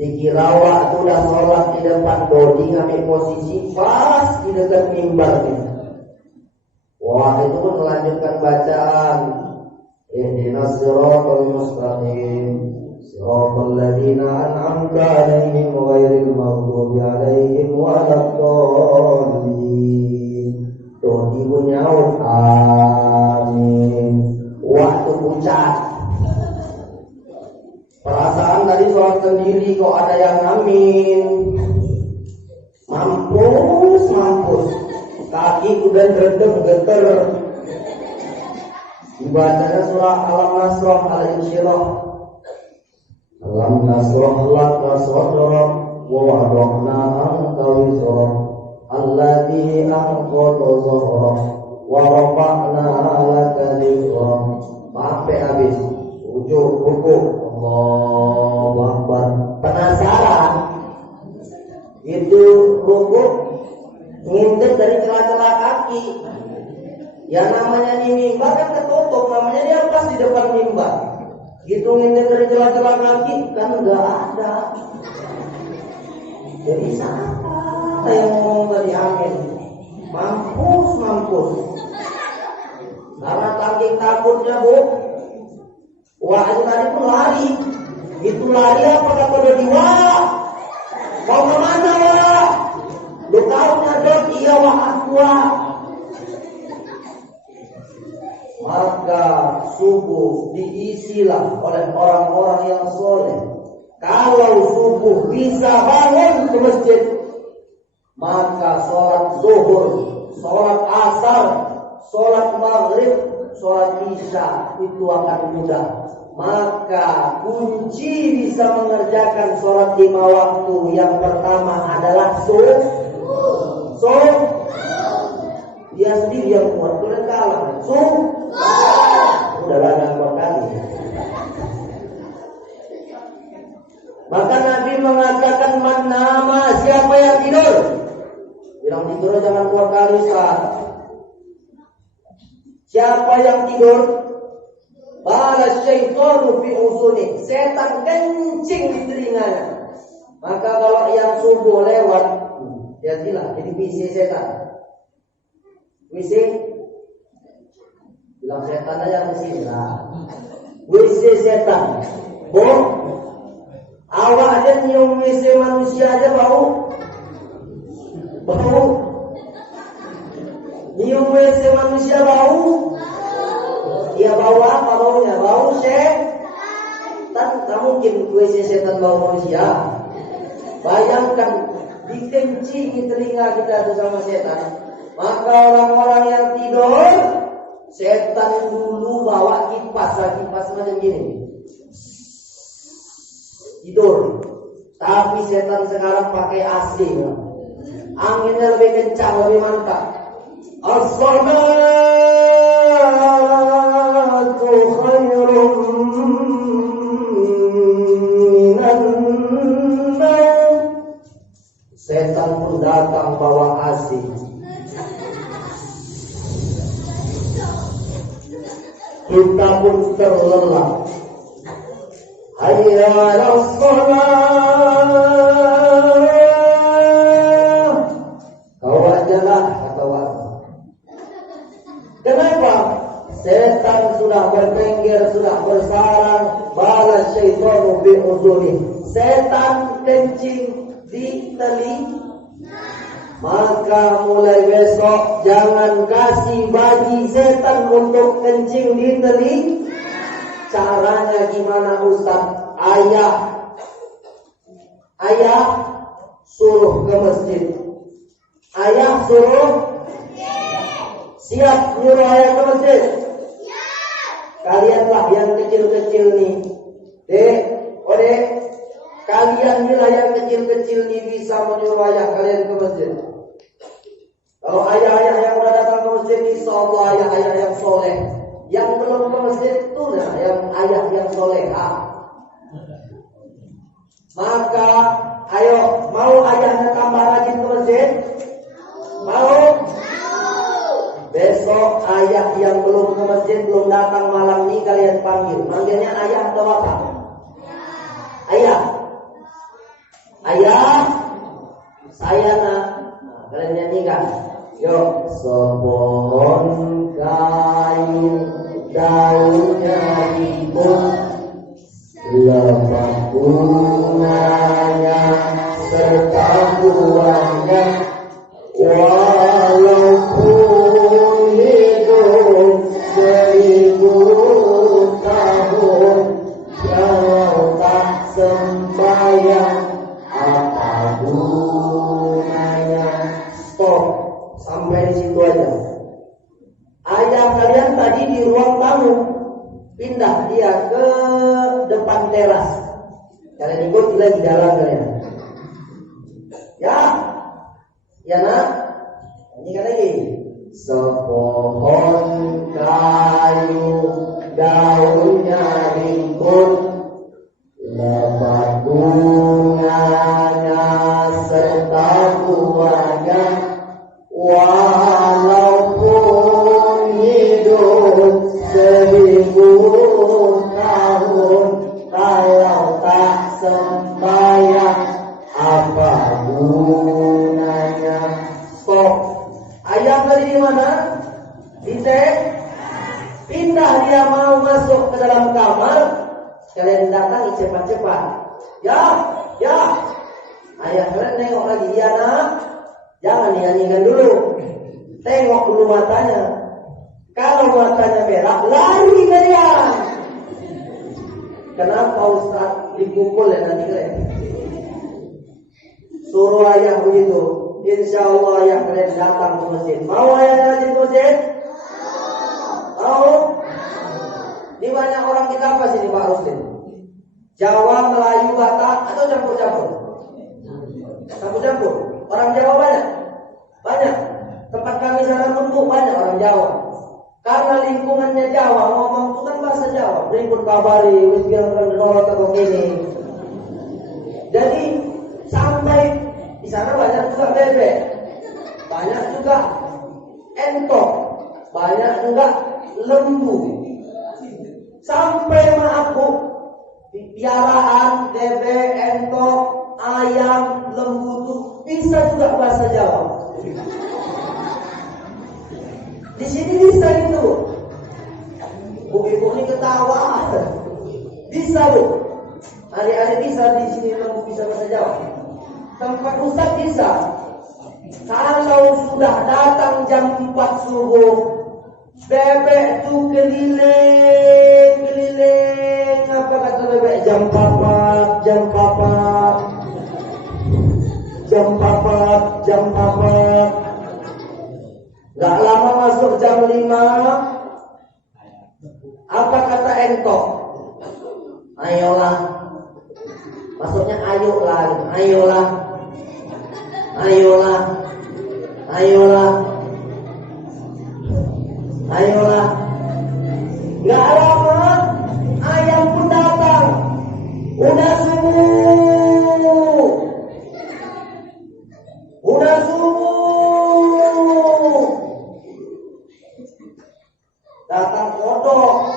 Dikira waktu udah sholat di depan Dodi, ngambil posisi pas di dekat mimbarnya. Wah, itu pun melanjutkan bacaan. Ihdinas siratal mustaqim, siratal ladzina an'amta 'alaihim ghairil maghdubi 'alaihim waladdallin. Dodi nyaut amin. Waktu pucat. Perasaan tadi sholat sendiri kok ada yang amin. Mampus. Kaki udah geter. Dibacanya surah Alam Nasrah Al-Insyirah. Alam Nasrah laka sadrak wa wada'na anka wizrak alladhi anqadha dhahrak wa rafa'na laka dhikrak. Sampai habis ujung buku. Allahu Akbar. Penasaran? Itu buku ngintip dari celah-celah kaki. Ya namanya di mimbar kan ketutup, namanya dia pas di depan mimbar. Hitungin dari celah-celah kaki kan nggak ada. Jadi siapa yang ngomong tadi amin? Mampus. Karena saking takutnya bu, wah itu tadi pun lari. Itu lari apa kata dia? Wah, mau kemana wah? Lu tahu nyadot iya wah aqua. Maka subuh diisilah oleh orang-orang yang soleh. Kalau subuh bisa bangun ke masjid, maka sholat zuhur, sholat asar, sholat maghrib, sholat isya itu akan mudah. Maka kunci bisa mengerjakan sholat 5 waktu yang pertama adalah dia sendiri yang kuat, boleh kalah. Udah lama kuat kali. Maka Nabi mengatakan man nama, siapa yang tidur? Bilang tidur jangan kuat kali Ustaz. Siapa yang tidur? Balas syaitanu fi usuni, setan kencing di telinganya. Maka kalau yang subuh lewat, ya silah jadi PC setan. WC bilang setan aja kesini lah. WC setan. Awak aja nyium WC manusia aja bau. Nyium WC manusia bau. Dia bau apa baunya? Bau setan. Tak mungkin WC setan bau manusia. Bayangkan dikencingi telinga kita itu sama setan. Maka orang-orang yang tidur, setan dulu bawa kipas macam gini. Tidur. Tapi setan sekarang pakai AC. Anginnya lebih kencang, lebih mantap. As-salatu khairum minan naum. Setan pun datang bawa AC. Kita pun terlelap. Hayya 'alas shalah. Kau ajalah kata waktu. Kenapa? Setan sudah bertengger, sudah bersarang. Balas syaitanu bi uzuni. Setan kencing di telinga. Maka mulai besok jangan kasih bagi setan untuk kencing di telinga. Caranya gimana Ustaz? Ayah suruh ke masjid. Ayah suruh siap nyuruh ayah ke masjid. Kalianlah yang kecil-kecil nih. Dek, kalian inilah yang kecil-kecil nih bisa menyuruh ayah kalian ke masjid. Kalau ayah-ayah yang udah datang ke masjid, insyaallah ayah-ayah yang soleh. Yang belum ke masjid itu yang ayah yang soleha. Maka ayo, mau ayahnya tambah rajin ke masjid? Mau? Besok ayah yang belum ke masjid, belum datang malam ini kalian panggil. Manggilnya ayah atau bapak? Ayah. Ayah, saya nak. Kalian nyanyikan. Yuk, sepohon kayu daunnya ribut, lebat bunganya serta buahnya, walaupun hidup 1000 tahun, kalau tak sembahyang apa gunanya? Stop. Sampai di situ aja. Ayah kalian tadi di ruang tamu, pindah dia ke depan teras. Kalian ikut lagi dalam kalian. Ya nak. Ini kan lagi. Sepohon kayu daunnya rimbun, lebat bunganya serta buahnya, walaupun hidup 1000 tahun, Pindah dia mau masuk ke dalam kamar, kalian datangi cepat-cepat. Ya. Ayah kalian nengok lagi, iya nak. Jangan nyanyikan dulu. Tengok dulu matanya. Kalau matanya merah, lari kalian. Kenapa Ustaz dipukul ya nanti kalian? Suruh ayah begitu. Insya Allah ayah kalian datang ke masjid. Mau ayah datang ke masjid? Mau? Ini banyak orang kita apa sini Pak Rustin? Jawa, Melayu, Batak atau campur-campur? Campur-campur. Orang Jawa banyak. Tempat kami sana pun banyak orang Jawa. Karena lingkungannya Jawa, ngomong itu kan bahasa Jawa. Berikut kabari, bilang nolot atau gini. Jadi sampai di sana banyak juga bebek, banyak juga entok, banyak juga lembu. Sampai maaf bu, piaraan bebek, entok, ayam, lembu itu bisa juga bahasa Jawa. Di sini bisa gitu. Bu-ibu ini ketawa. Bisa bu. Adik-adik bisa di sini lembu bisa bahasa Jawa. Tempat Ustaz bisa. Kalau sudah datang jam 4 subuh, bebek itu keliling. Apa kata bebek? Jam 4. Gak lama masuk jam 5. Apa kata entok? Ayolah. Maksudnya ayolah. Gak lama ayam pun datang. Udah subuh. Datang kodok.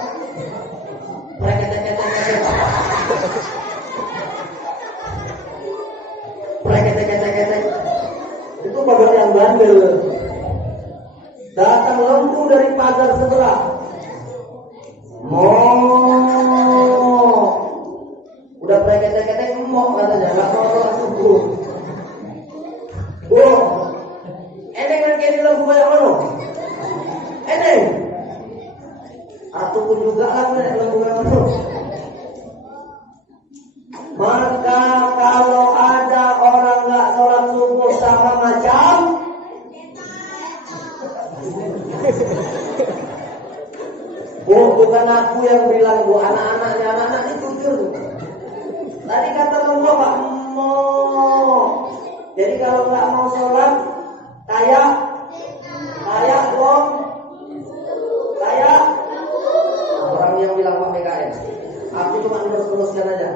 Itu kodok yang bandel. Datang lembu dari pagar sebelah. Udah preketek-ketek emok katanya, gak mau sholat subuh. Bu, eneng kan kayak lembu banyak mana? Eneng. Ataupun juga lah lembu banyak mana? Maka kalau ada orang gak sholat subuh sama macam Bu, bukan aku yang bilang bu, anak-anak itu jujur. Tadi kata Allah Pak mau. Jadi kalau nggak mau sholat, kayak orang yang bilang Pak PKS. Aku cuma terus-teruskan aja.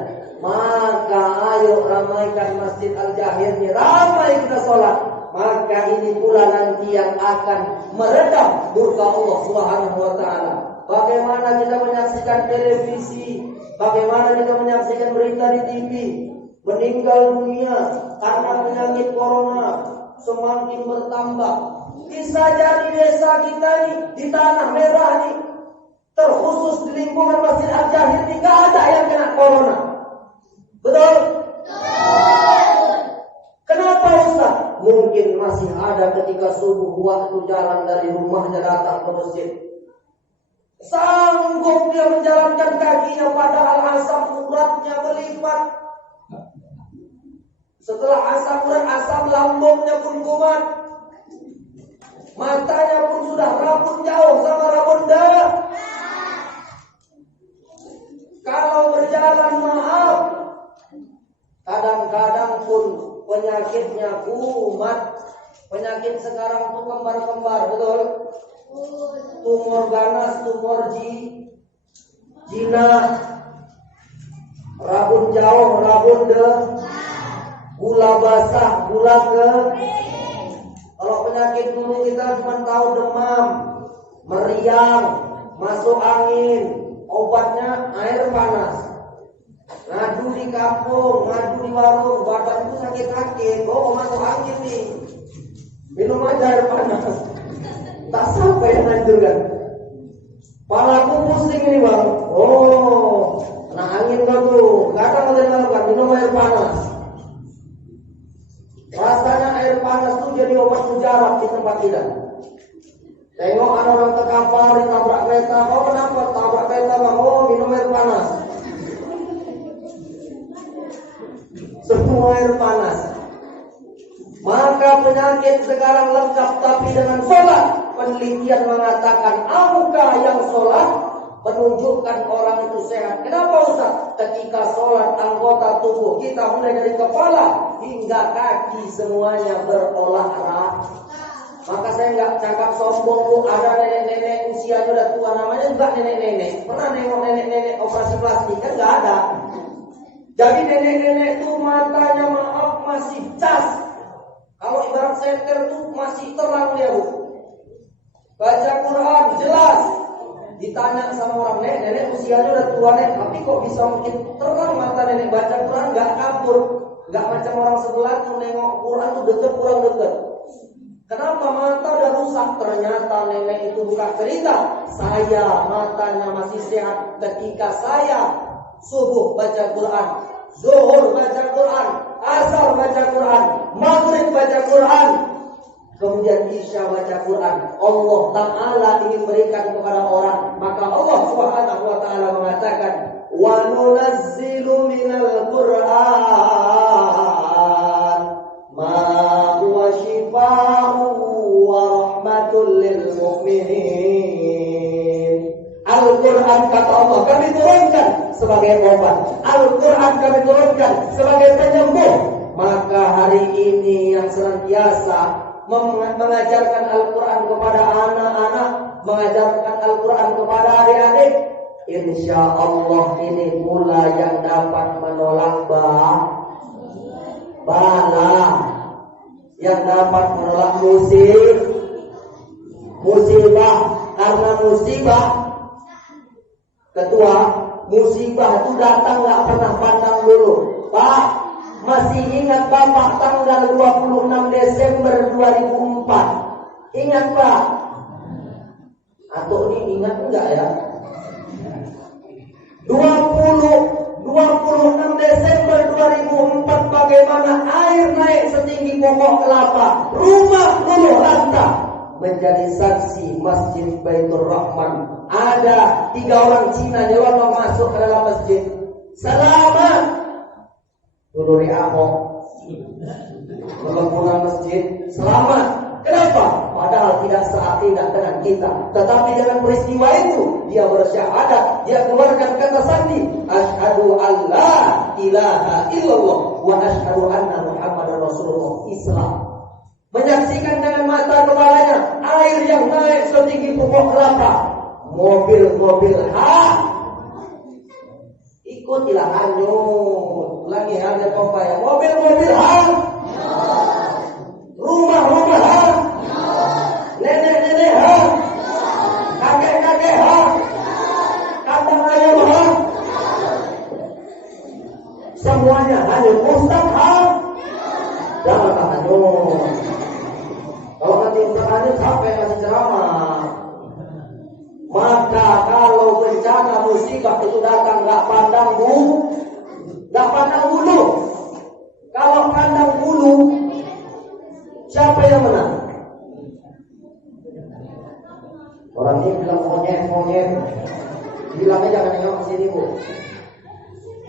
Maka ayo ramaikan Masjid Al-Jahir ini, ramai kita sholat. Maka ini pula nanti yang akan meredam murka Allah Subhanahu wa Ta'ala. Bagaimana kita menyaksikan televisi, bagaimana kita menyaksikan berita di TV, meninggal dunia karena penyakit corona semakin bertambah. Bisa jadi desa kita ini di Tanah Merah ini, terkhusus di lingkungan Masjid Al-Jahir ini, gak ada yang kena corona. Betul? Kenapa Ustaz? Mungkin masih ada ketika subuh waktu jalan dari rumahnya datang ke masjid. Sanggup dia menjalankan kakinya padahal asam uratnya melipat. Setelah asam urat, asam lambungnya pun kumat. Matanya pun sudah rabun jauh sama rabun dah. Kalau berjalan maaf, kadang-kadang pun penyakitnya kumat. Penyakit sekarang tuh kembar-kembar, betul? Tumor ganas, tumor jinak, rabun jauh, rabun deh, gula basah, gula kering. Kalau penyakit dulu kita cuma tahu demam, meriang, masuk angin, obatnya air panas. Ngadu di kampung, ngadu di warung, badan itu sakit-sakit, masuk angin nih, minum aja air panas. Tak sampai yang anjurkan. Palaku pusing ini bang. Oh, kena angin kau tuh. Kadang ada yang melakukan minum air panas. Rasanya air panas tuh jadi obat mujarab di tempat kita. Tengok ada orang terkapar, tabrak kereta. Oh kenapa tabrak kereta bang? Oh minum air panas. Semua air panas. Maka penyakit sekarang lengkap tapi dengan sholat. Penelitian mengatakan angka yang sholat menunjukkan orang itu sehat. Kenapa Ustaz? Ketika sholat anggota tubuh kita mulai dari kepala hingga kaki semuanya berolahraga. Maka saya nggak cakap sombong tuh ada nenek-nenek usianya udah tua namanya juga nenek-nenek. Pernah nengok nenek-nenek operasi plastik kan nggak ada. Jadi nenek-nenek tuh matanya maaf masih cas. Kalau ibarat senter tuh masih terang dia bu. Baca Quran jelas. Ditanya sama orang nenek usianya udah tua nek, tapi kok bisa mungkin terang mata nenek baca Quran nggak kabur, nggak macam orang sebelah tuh nengok Quran tuh deket kurang deket. Kenapa mata udah rusak? Ternyata nenek itu bukan cerita. Saya matanya masih sehat ketika saya subuh baca Quran, zuhur baca Quran, asar baca Quran, maghrib baca Quran. Kemudian isya baca Quran. Allah Ta'ala ingin berikan kepada orang. Maka Allah Subhanahu wa Ta'ala mengatakan, wa nunazzilu minal Qur'an ma huwa shifaa'un wa rahmatul lil mu'minin. Al-Quran kata Allah kami turunkan sebagai obat. Al-Quran kami turunkan sebagai penyembuh. Maka hari ini yang senantiasa mengajarkan Al-Quran kepada anak-anak, mengajarkan Al-Quran kepada adik-adik, insya Allah ini pula yang dapat menolak bala, yang dapat menolak musibah. Karena musibah, ketua, musibah itu datang nggak pernah pandang dulu. Pak, masih ingat Bapak tanggal 26 Desember 2004? Ingat Pak? Atau ini ingat enggak ya? 26 Desember 2004 bagaimana air naik setinggi pokok kelapa, rumah luluh lantak. Menjadi saksi Masjid Baitur Rahman. Ada 3 orang Cina nyelonong masuk ke dalam masjid. Selamat. Dulu Ahok membangun masjid selamat. Kenapa? Padahal tidak tidak dengan kita. Tetapi dengan peristiwa itu dia bersyahadat, dia keluarkan kata sandi, asyhadu alla ilaha illallah wa asyhadu anna muhammadar rasulullah. Islam. Menyaksikan dengan mata kepalanya air yang naik setinggi pokok kelapa. Mobil-mobil ikutilah hanyut. Lagi ada pompa ya. Mobil-mobil rumah-rumah nenek-nenek kakek-kakek kandang ayam semuanya hanyut. Ustaz jangan hanyut. Kalau nanti Ustaz hanyut sampai masih ceramah. Maka kalau bencana musibah itu datang nggak pandang bulu. Kalau pandang bulu, siapa yang menang? Orang ini bilang monyet. Bilangnya jangan nengok ke sini bu.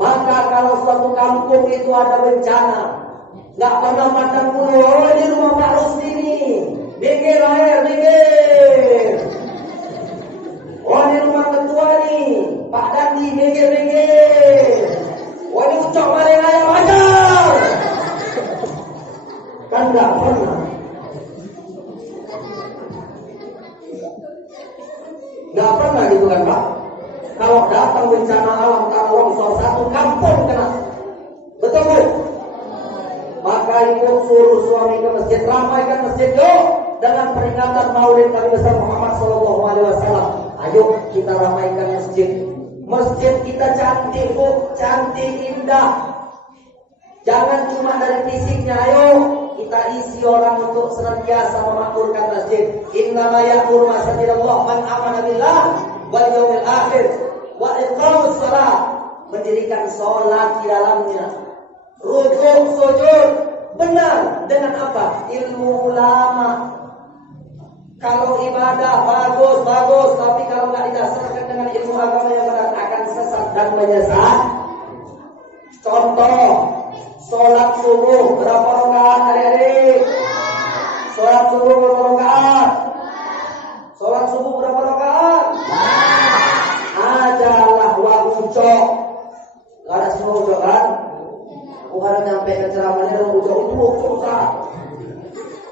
Maka kalau suatu kampung itu ada bencana, nggak pernah pandang bulu. Oh ini rumah Pak Rusdi nih, minggir air, minggir. Oh ini rumah ketua nih, Pak Dandi, minggir. Oh ini ucap maling ayam ajar. Kan nggak pernah. Nggak pernah gitu kan Pak. Kalau datang bencana alam, kalau longsor satu kampung kena. Betul bu? Maka ibu suruh suami ke masjid, ramaikan masjid yuk dengan peringatan Maulid Nabi besar Muhammad SAW. Ayo kita ramaikan masjid. Masjid kita cantik bu, cantik indah. Jangan cuma dari fisiknya, ayo kita isi orang untuk senantiasa memakmurkan masjid. Innama ya'muru masajidallah man amana billah wal yaumil akhir wa iqamus shalah, mendirikan salat di dalamnya, rukuk sujud benar dengan apa? Ilmu ulama. Kalau ibadah bagus, tapi kalau nggak didasarkan dengan ilmu agama yang benar akan sesat dan menyesat. Contoh, sholat subuh berapa rakaat adik-adik? Sholat subuh berapa rakaat? Sholat subuh berapa rakaat? Adalah ucok. Gak ada semua ucok kan? Bukan nyampe ke ceramahnya dan ucok kan?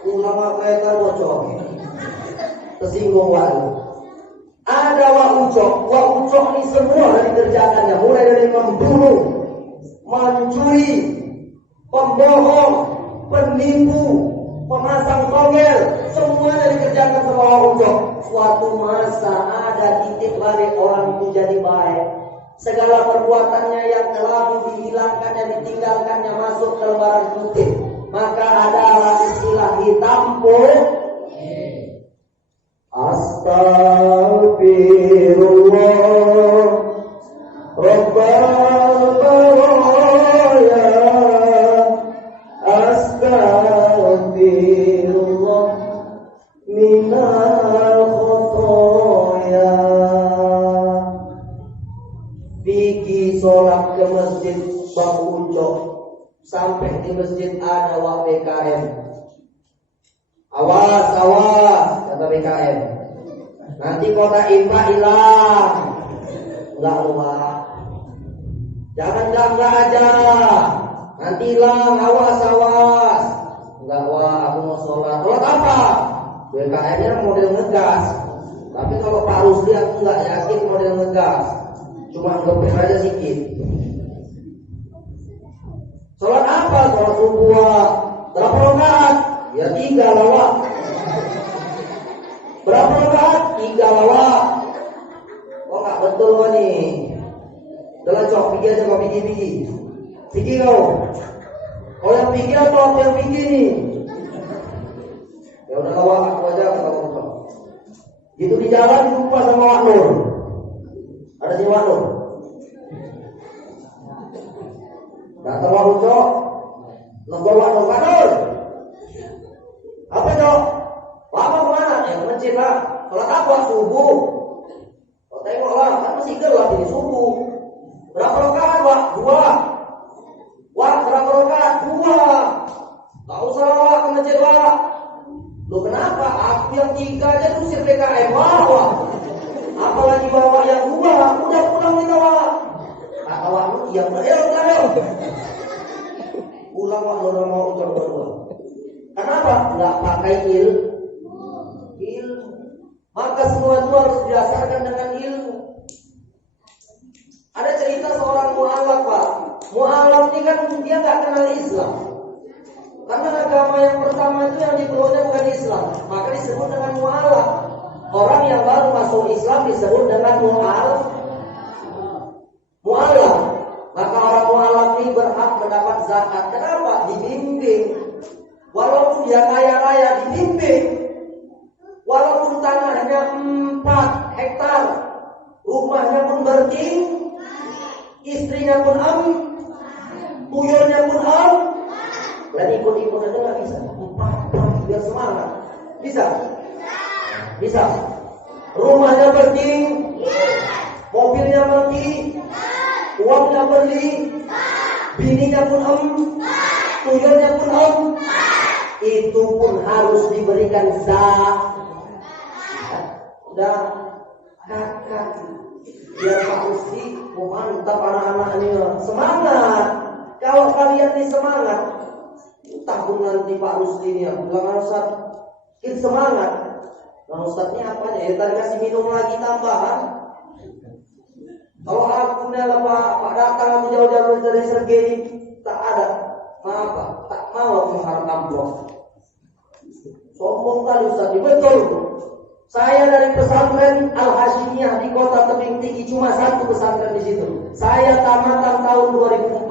Ulama kayak ucok. Tersinggung waduh. Ada ucok ini semua dari kerjaannya, mulai dari membunuh, mencuri, pembohong, penipu, pemasang togel, semuanya dikerjakan sama ucok. Suatu masa ada titik balik orang menjadi baik. Segala perbuatannya yang telah dihilangkannya, ditinggalkannya masuk ke lembaran putih. Maka adalah istilah ditampung. Astaghfirullah Rabbal baraya, astaghfirullah minal khotoya. Pergi sholat ke masjid bang ucok, sampai di masjid ada wak BKM. Awas, kata BKM. Nanti kota IPA hilang. Enggak lupa. Jangan aja. Nanti hilang, awas. Enggak, aku mau sholat. Sholat apa? BKM-nya model ngegas. Tapi kalau Pak Rusli aku enggak yakin model ngegas. Cuma ngepes aja sedikit. Sholat apa? Sholat subuh. Berapa rakaat? Ya 3 lawak. Berapa rakaat? 3 lawak. Oh nggak betul kok nih. Dalam cok pergi aja kau pergi. Pergi kau. Kau yang pergi atau aku yang pergi nih? Ya udah lawak aku aja kau. Gitu di jalan jumpa sama Wak Nur. Ada si Wak Nur. Datang Wak Ucok. Nongol Wak Nur. Apa Cok? Lama kemana? Ya ke masjid lah. Sholat apa? Subuh. Kau tengoklah, kan masih gelap ini subuh. Berapa rakaat Wak? 2. Wak, berapa rakaat? 2. Tak usah Wak ke masjid Wak. Loh kenapa? Aku yang 3 aja usir BKM Wak. Apalagi bawa yang 2. Udah pulang kita Wak. Kata Wak lu diam. Ayo. Pulang Wak, lu mau ucap berdua. Kenapa? Enggak pakai ilmu. Maka semua itu harus didasarkan dengan ilmu. Ada cerita seorang mu'alaf Pak. Mu'alaf ini kan dia enggak kenal Islam. Karena agama yang pertama itu yang dipeluknya bukan Islam. Maka disebut dengan mu'alaf. Orang yang baru masuk Islam disebut dengan mu'alaf. Maka orang mu'alaf ini berhak mendapat zakat. Kenapa? Dibimbing. Walaupun dia kaya-raya dibimbing. Walaupun tanahnya 4 hektar, rumahnya pun berting, istrinya pun tuyulnya pun dan ikut-ikut aja nggak bisa. 4 biar semangat. Bisa. Rumahnya berting, mobilnya berting, uangnya beli, bininya pun tuyulnya pun itu pun harus diberikan zakat. Udah kakak biar Pak Usti mantap anak-anaknya semangat. Kalau kalian nih semangat, tahun nanti Pak Usti nih bilang Ustaz kita semangat. Nah Ustaznya apanya? Ya tadi kasih minum lagi tambahan. Kalau aku nih Pak datang aku jauh-jauh dari Sergei tak ada. Kenapa? Tak mau aku mengharap amplop. Sombong kali Ustaz. Betul. Saya dari pesantren Al-Hashimiyah di Kota Tebing Tinggi, cuma 1 pesantren di situ. Saya tamatan tahun 2014.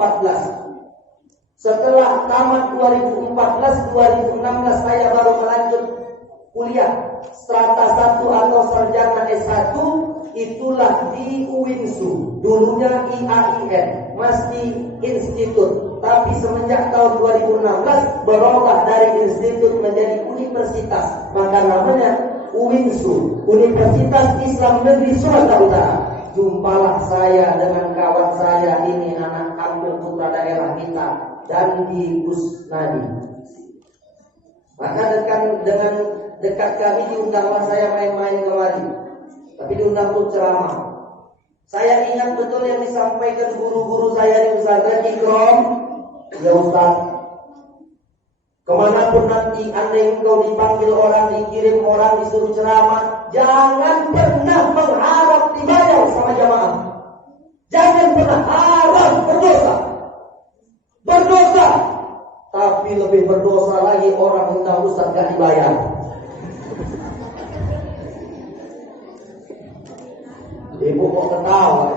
Setelah tamat 2014-2016 saya baru melanjut kuliah strata 1 atau sarjana S1, itulah di UINSU. Dulunya IAIN, masih institut. Tapi semenjak tahun 2016 berubah dari institut menjadi universitas. Maka namanya UINSU, Universitas Islam Negeri Sumatera Utara. Jumpalah saya dengan kawan saya ini, anak kampung putra daerah kita, dan di Kusnadi. Maka dengan dekat kami diundanglah saya main-main kemari. Tapi diundang untuk ceramah. Saya ingat betul yang disampaikan guru-guru saya di pesantren Ikram. Ya Ustaz, kemanapun nanti andai engkau dipanggil orang, dikirim orang, disuruh ceramah, jangan pernah mengharap dibayar sama jamaah. Jangan pernah harap berdosa. Berdosa. Tapi lebih berdosa lagi orang undang Ustaz gak dibayar. Ibu kok ketawa?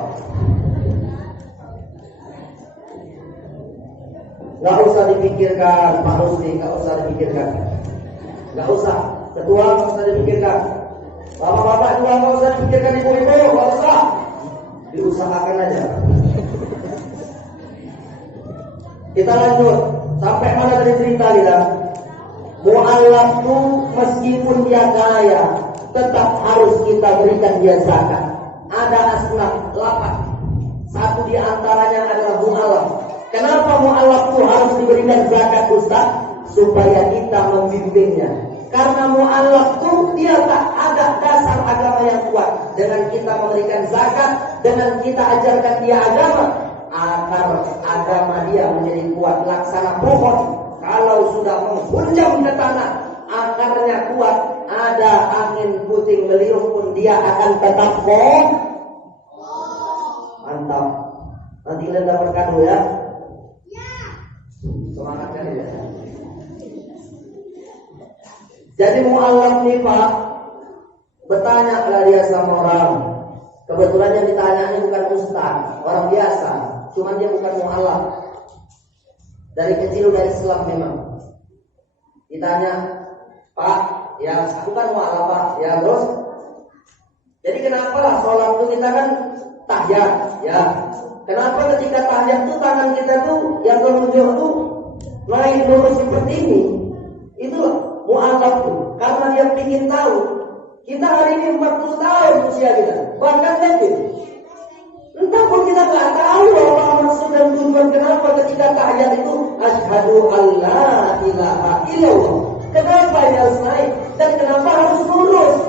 Gak usah dipikirkan, Pak Rusdi, gak usah dipikirkan. Gak usah, ketua gak usah dipikirkan. Bapak-bapak juga gak usah dipikirkan, ibu-ibu gak usah. Diusahakan aja. Kita lanjut. Sampai mana tadi cerita kita? Mu'allaf itu meskipun dia kaya, tetap harus kita berikan dia zakat. Ada asnaf 8. Satu di antaranya adalah mu'allaf. Kenapa mu'allaf itu harus diberikan zakat, Ustaz? Supaya kita membimbingnya. Karena mu'allaf itu dia tak ada dasar agama yang kuat. Dengan kita memberikan zakat, dengan kita ajarkan dia agama, akar agama dia menjadi kuat. Laksana pohon, kalau sudah menghunjam ke tanah, akarnya kuat, ada angin puting beliung pun dia akan tetap kokoh. Mantap. Nanti kalian dapat kado ya. Semangat kan ya. Jadi mu'allaf nih Pak, bertanya lah dia sama orang. Kebetulan yang ditanya ini bukan ustaz, orang biasa. Cuman dia bukan mu'allaf. Dari kecil udah Islam memang. Ditanya, Pak, ya aku kan mu'allaf Pak, ya terus. Jadi kenapa lah sholat itu kita kan tahiyat, ya. Kenapa ketika tahiyat itu tangan kita tuh yang telunjuk tuh naik lurus seperti ini? Itulah mu'allaf tuh. Karena dia ingin tahu. Kita hari ini 40 tahun usia kita, bahkan lebih. Entah pun kita nggak tahu apa maksud dan tujuan kenapa ketika tahiyat itu asyhadu alla ilaha illallah. Kenapa ini harus naik dan kenapa harus lurus?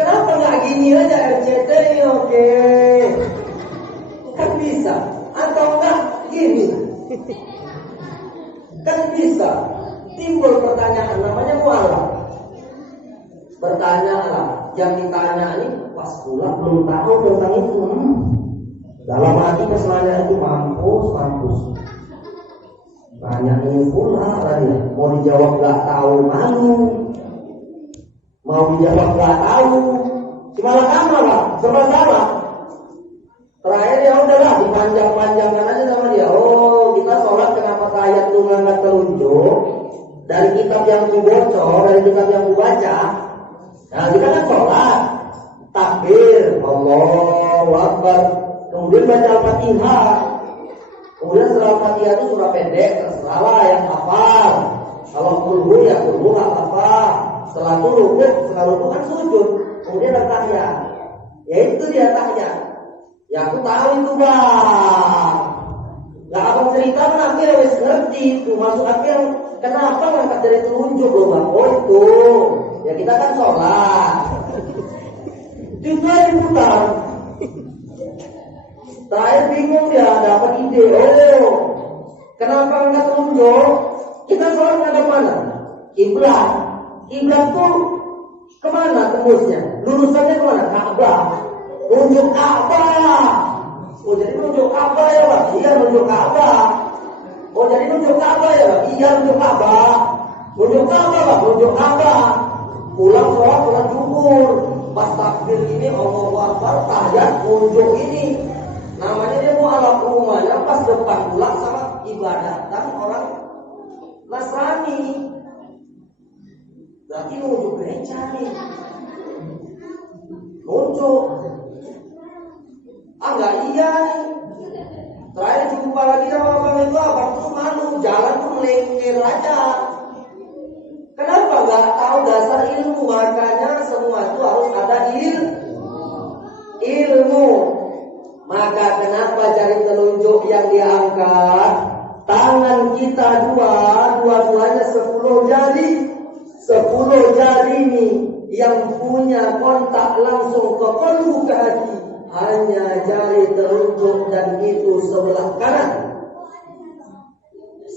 Kenapa nggak gini aja RCT oke? Kan bisa. Atau enggak gini? Kan bisa. Timbul pertanyaan namanya mu'allaf. Bertanyalah, yang ditanya ini pas pulang belum tahu tentang itu. Dalam hati kesannya itu mampus. Tanya ini pula tadi, mau dijawab nggak tahu malu, mau dijawab nggak tahu, simalah lah, sama-sama. Terakhir ya udahlah dipanjang-panjangkan aja sama dia. Oh kita sholat kenapa tahiyat tuh nggak telunjuk? Dari kitab yang kubocor, dari kitab yang kubaca. Nah kita kan sholat takbir Allahu Akbar, kemudian baca Al-Fatihah, kemudian setelah Al-Fatihah itu surah pendek, terserah yang hafal. Kalau kulhu ya kulhu nggak hafal. Setelah itu rukuk, setelah rukuk kan sujud, kemudian ada tahiyat. Ya itu dia tahiyat. Ya aku tahu itu Bang. Nggak abang cerita kan akhirnya wis ngerti itu masuk akhir. Kenapa ngangkat dari telunjuk loh Bang? Oh itu. Ya kita kan sholat. Juga diputar. Terakhir bingung dia dapat ide. Oh, kenapa nggak telunjuk? Kita sholat ngadep mana? Kiblat. Kiblat tuh kemana tembusnya? Lurusannya kemana? Ka'bah. Nunjuk Ka'bah. Oh jadi nunjuk Ka'bah ya Pak? Iya nunjuk Ka'bah. Oh jadi nunjuk Ka'bah ya Pak? Iya nunjuk Ka'bah. Nunjuk Ka'bah Pak? Nunjuk Ka'bah. Pulang sholat zuhur, pas takbir ini Allahu Akbar tahiyat nunjuk ini, namanya dia mu'allaf rumahnya pas depan pulang sama ibadatan orang Nasrani. Berarti menuju gereja nih. Muncul. Enggak iya nih. Terakhir jumpa lagi sama Bang itu apa? Terus malu, jalan tuh melengker aja. Kenapa nggak tahu dasar ilmu? Makanya semua itu harus ada ilmu. Maka kenapa jari telunjuk yang diangkat? Tangan kita dua-duanya 10 jari. 10 jari ini yang punya kontak langsung ke kalbu, ke hati. Hanya jari telunjuk dan itu sebelah kanan.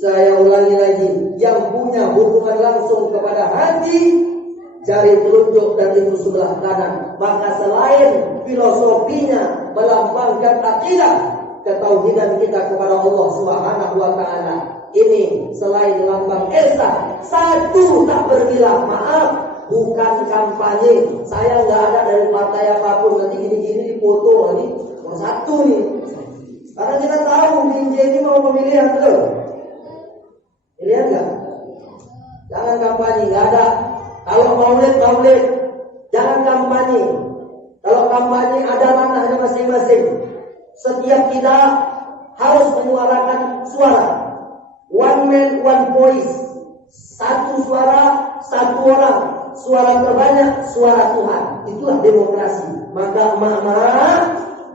Saya ulangi lagi, yang punya hubungan langsung kepada hati jari telunjuk dan itu sebelah kanan. Maka selain filosofinya melambangkan akidah ketauhidan kita kepada Allah Subhanahu wa taala, ini selain lambang Esa, satu tak berbilang maaf. Bukan kampanye. Saya nggak ada dari partai apapun. Nanti gini-gini dipoto ini satu nih. Karena kita tahu Binjai ini mau pemilihan betul. Pilihan nggak? Jangan kampanye, nggak ada. Kalau maulid, jangan kampanye. Kalau kampanye ada ranahnya masing-masing. Setiap kita harus menyuarakan suara. One man, one voice. Satu suara, satu orang. Suara terbanyak, suara Tuhan. Itulah demokrasi. Maka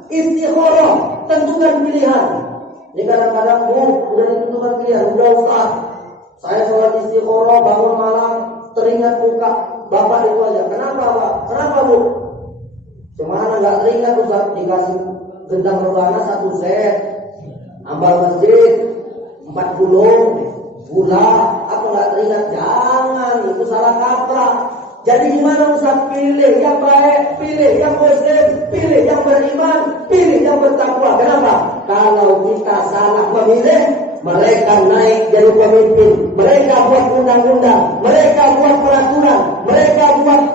istikharah, tentukan pilihan. Ini kadang-kadang udah ditentukan pilihan, udah Ustaz, saya sholat istikharah, bangun malam, teringat muka Bapak itu aja. Kenapa Pak? Kenapa Bu? Cuma nggak teringat Ustaz, dikasih gendang rebana 1 set, ambal masjid 40 gula, aku nggak teringat. Jangan, itu salah kaprah. Jadi gimana Ustaz? Pilih yang baik, pilih yang muslim, pilih yang beriman, pilih yang bertakwa. Kenapa? Kalau kita salah memilih, mereka naik jadi pemimpin, mereka buat undang-undang, mereka buat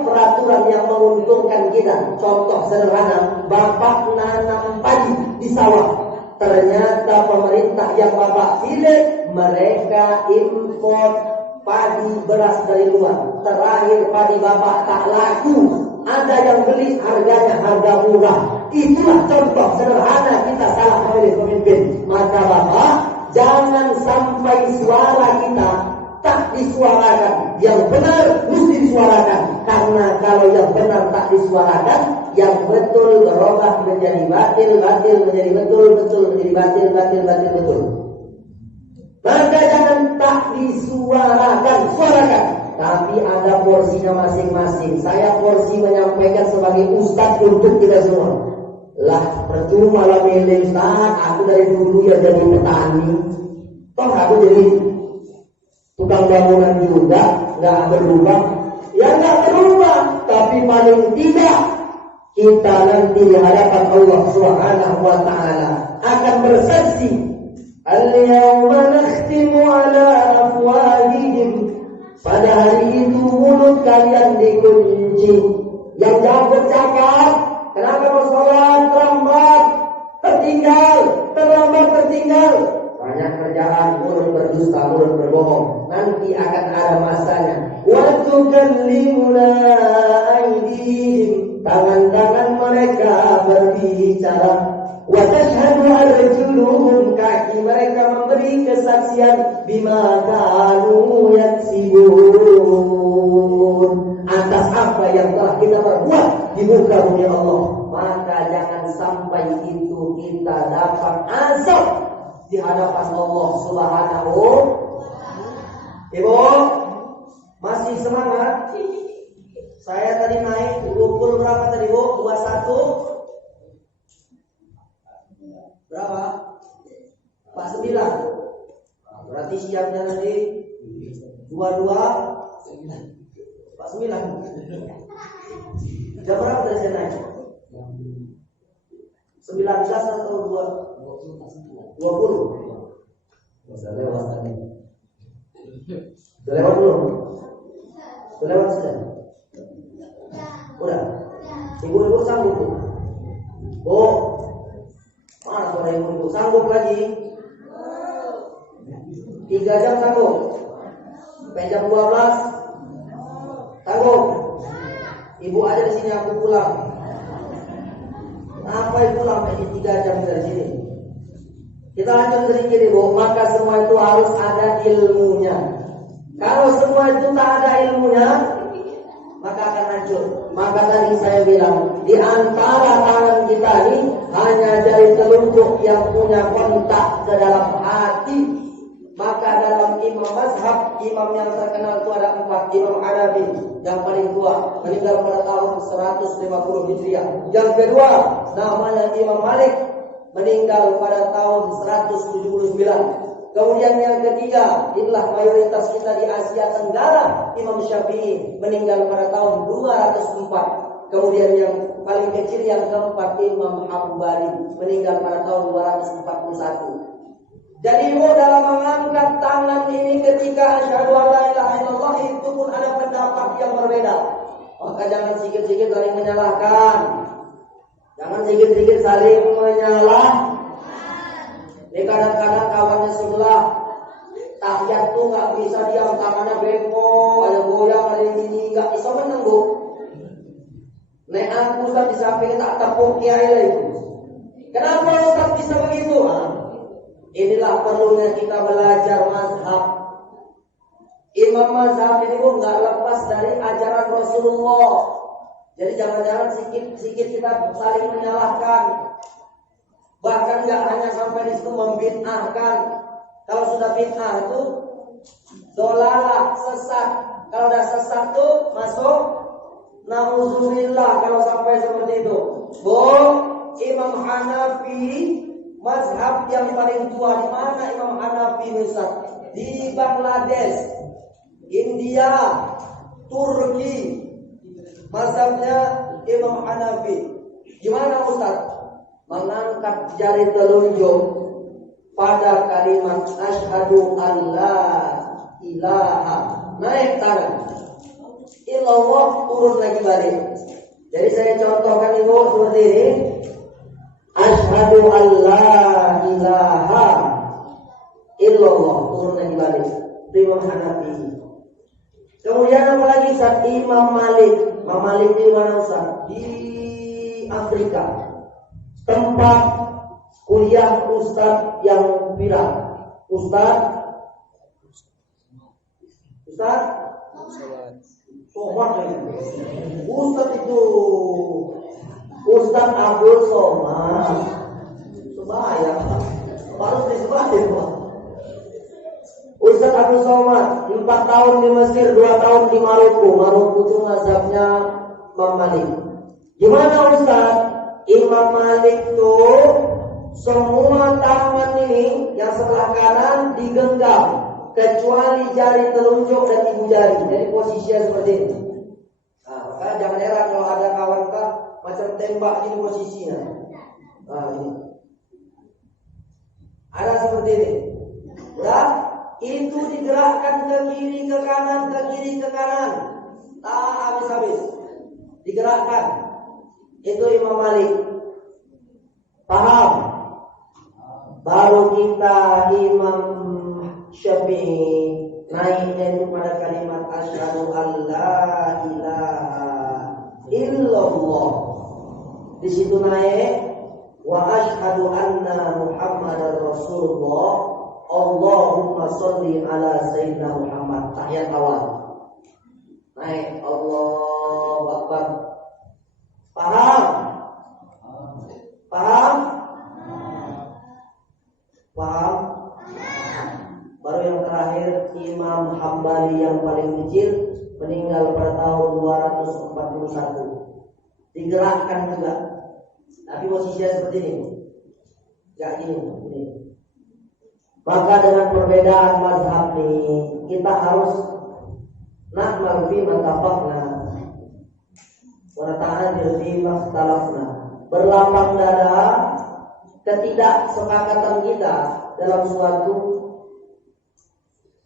peraturan yang menguntungkan kita. Contoh sederhana, Bapak nanam padi di sawah. Ternyata pemerintah yang Bapak pilih, mereka impor padi beras dari luar. Terakhir padi Bapak tak laku, ada yang beli, harganya harga murah. Itulah contoh sederhana kita salah memilih pemimpin. Maka Bapak, jangan sampai suara kita tak disuarakan. Yang benar mesti disuarakan. Karena kalau yang benar tak disuarakan, yang betul berubah menjadi batil, batil menjadi betul, betul menjadi batil, batil, batil, betul. Maka jangan tak disuarakan, suarakan. Tapi ada porsinya masing-masing. Saya porsi menyampaikan sebagai ustaz untuk kita semua. Lah percuma lah milih ustaz, aku dari dulu ya jadi petani. Toh aku jadi tukang bangunan juga, nggak berubah. Ya nggak berubah, tapi paling tidak kita nanti di hadapan Allah Subhanahu wa taala akan bersaksi. Al-yawma nakhtimu ala afwahihim. Pada hari itu mulut kalian dikunci. Yang jangan bercakap, kenapa bersolat terlambat, tertinggal. Banyak kerjaan, mulut berdusta, mulut berbohong. Nanti akan ada masanya. Wa tukallimuna aydihim. Tangan-tangan mereka berbicara. Wa tashhadu arjuluhum, kaki mereka memberi kesaksian bima kanu yaksibun, atas apa yang telah kita perbuat di muka bumi Allah. Maka jangan sampai itu kita dapat azab di hadapan Allah Subhanahu. Ibu masih semangat? Saya tadi naik ukur berapa tadi Bu? 21 berapa? 49. Berarti siapnya nanti 22 49. Jam berapa tadi saya naik? 19 atau 20? Sudah lewat tadi. Sudah lewat belum? Sudah lewat sudah? Udah? Ibu-ibu sanggup tuh? Oh, mana suara ibu-ibu? Sanggup lagi? 3 jam sanggup? Sampai jam 12 sanggup? Ibu ada di sini, aku pulang. Apa itu pulang? Ini 3 jam dari sini. Kita lanjut sedikit ibu. Maka semua itu harus ada ilmunya. Kalau semua itu tak ada ilmunya, maka akan hancur. Maka tadi saya bilang, di antara tangan kita ini hanya jari telunjuk yang punya kontak ke dalam hati. Maka dalam imam mazhab, imam yang terkenal itu ada 4. Imam Hanafi yang paling tua, meninggal pada tahun 150 Hijriah. Yang kedua namanya Imam Malik, meninggal pada tahun 179. Kemudian yang ketiga, inilah mayoritas kita di Asia Tenggara, Imam Syafi'i, meninggal pada tahun 204. Kemudian yang paling kecil yang keempat, Imam Hambali, meninggal pada tahun 241. Jadi dalam mengangkat tangan ini ketika asyhadu an la ilaha illallah itu pun ada pendapat yang berbeda. Maka jangan sedikit-sedikit saling menyalahkan. Jangan sedikit-sedikit saling menyalahkan. Ini kadang-kadang kawannya sebelah tahiyat tuh nggak bisa diam, tangannya bengkok, ada goyang, ada ini, nggak bisa menang bu. Nek aku Ustaz di samping tak tepuk kiai lagi. Kenapa Ustaz bisa begitu? Inilah perlunya kita belajar mazhab. Imam mazhab ini pun nggak lepas dari ajaran Rasulullah. Jadi jangan-jangan sedikit kita saling menyalahkan. Bahkan nggak hanya sampai di situ membid'ahkan. Kalau sudah bid'ah itu dolalah, sesat. Kalau udah sesat tuh masuk na'udzubillah kalau sampai seperti itu. Imam Hanafi mazhab yang paling tua di mana Imam Hanafi Ustaz? Di Bangladesh, India, Turki. Mazhabnya Imam Hanafi. Gimana Ustaz? Mengangkat jari telunjuk pada kalimat asyhadu an la ilaha, naik tangan, illallah, turun lagi balik. Jadi saya contohkan ibu seperti ini. Asyhadu an la ilaha illallah, turun lagi balik. Imam Hanafi. Kemudian apa lagi? Imam Malik. Imam Malik di mana Ustaz? Di Afrika. Tempat kuliah Ustaz yang viral. Ustaz Somad. Ustaz itu Ustaz Abdul Somad. Sebayang harus disebatin. Ustaz Abdul Somad 4 tahun di Mesir, 2 tahun di Maroko. Maroko itu mazhabnya Imam Malik. Gimana Ustaz? Imam Malik tuh semua tangan ini yang sebelah kanan digenggam kecuali jari telunjuk dan ibu jari. Jadi posisinya seperti ini. Nah, maka jangan heran kalau ada kawan kita macam tembak ini posisinya. Nah, ini. Ada seperti ini. Udah, itu digerakkan ke kiri ke kanan, ke kiri ke kanan. Tak habis-habis. Digerakkan. Itu Imam Malik. Paham? Baru kita Imam Syafi'i naiknya itu pada kalimat asyhadu an la ilaha illallah. Di situ naik wa asyhadu anna Muhammadar Rasulullah. Allahumma sholli ala sayyidina Muhammad. Tahiyat awal. Naik Allahu Akbar. Paham? Paham? Paham? Baru yang terakhir Imam Hambali yang paling kecil meninggal pada tahun 241. Digerakkan juga. Tapi posisinya seperti ini. Enggak ini. Maka dengan perbedaan mazhab ini kita harus na'mal fi matafaqna wa nata'adil fi makhtalafna. Berlapang dada ketidaksepakatan kita dalam suatu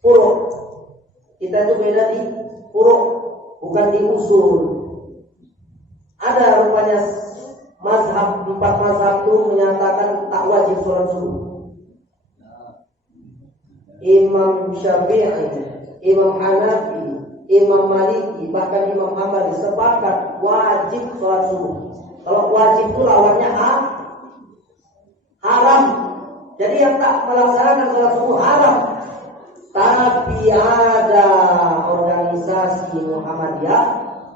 furu'. Kita itu beda di furu', bukan di usul. Ada rupanya mazhab, 4 mazhab itu menyatakan tak wajib sholat subuh. Imam Syafi'i, Imam Hanafi, Imam Maliki, bahkan Imam Hambali sepakat wajib sholat subuh. Kalau wajib itu lawannya haram. Jadi yang tak melaksanakan sholat subuh haram. Tapi ada organisasi Muhammadiyah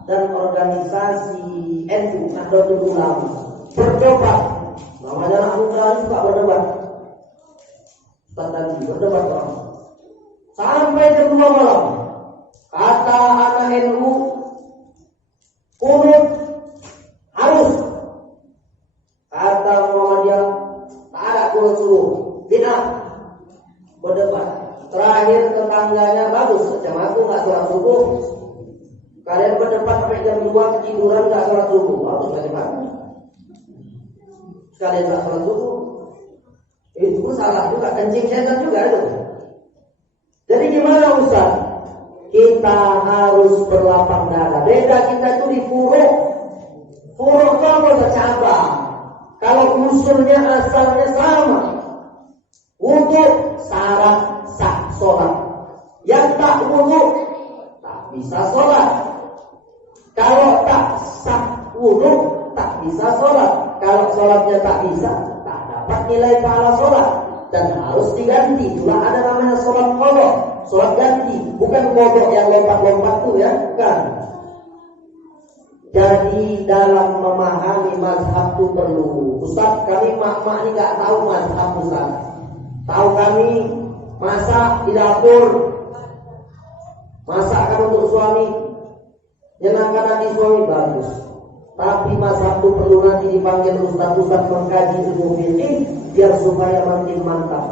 dan organisasi NU Nahdlatul Ulama berdebat. Namanya Nahdlatul juga berdebat. Tadi berdebat orang. Sampai jam 2 malam. Kata anak NU, kunut harus. Kata Muhammadiyah, tak ada kunut subuh. Bid'ah. Berdebat. Terakhir tetangganya bagus, macam aku nggak sholat subuh. Kalian berdebat sampai jam 2 tiduran nggak sholat subuh, bagus bagaimana? Sekalian nggak sholat subuh, itu salah juga, kencing setan juga itu. Jadi gimana Ustaz? Kita harus berlapang dada. Beda kita itu di furuk. Furuk itu apa? Cabang. Kalau usulnya asalnya sama. Wudu syarat sah sholat. Yang tak wudu tak bisa sholat. Kalau tak sah wudu tak bisa sholat. Kalau sholatnya tak bisa, tak dapat nilai pahala sholat dan harus diganti. Itulah ada namanya sholat qadha, sholat ganti. Bukan kodok yang lompat-lompat tuh ya, bukan. Jadi dalam memahami mazhab itu perlu. Ustaz, kami mak-mak ini gak tahu mazhab Ustaz. Tahu kami masak di dapur, masakan untuk suami, nyenangkan hati suami, bagus. Tapi mazhab itu perlu nanti dipanggil ustaz-ustaz mengkaji ilmu fikih biar supaya makin mantap.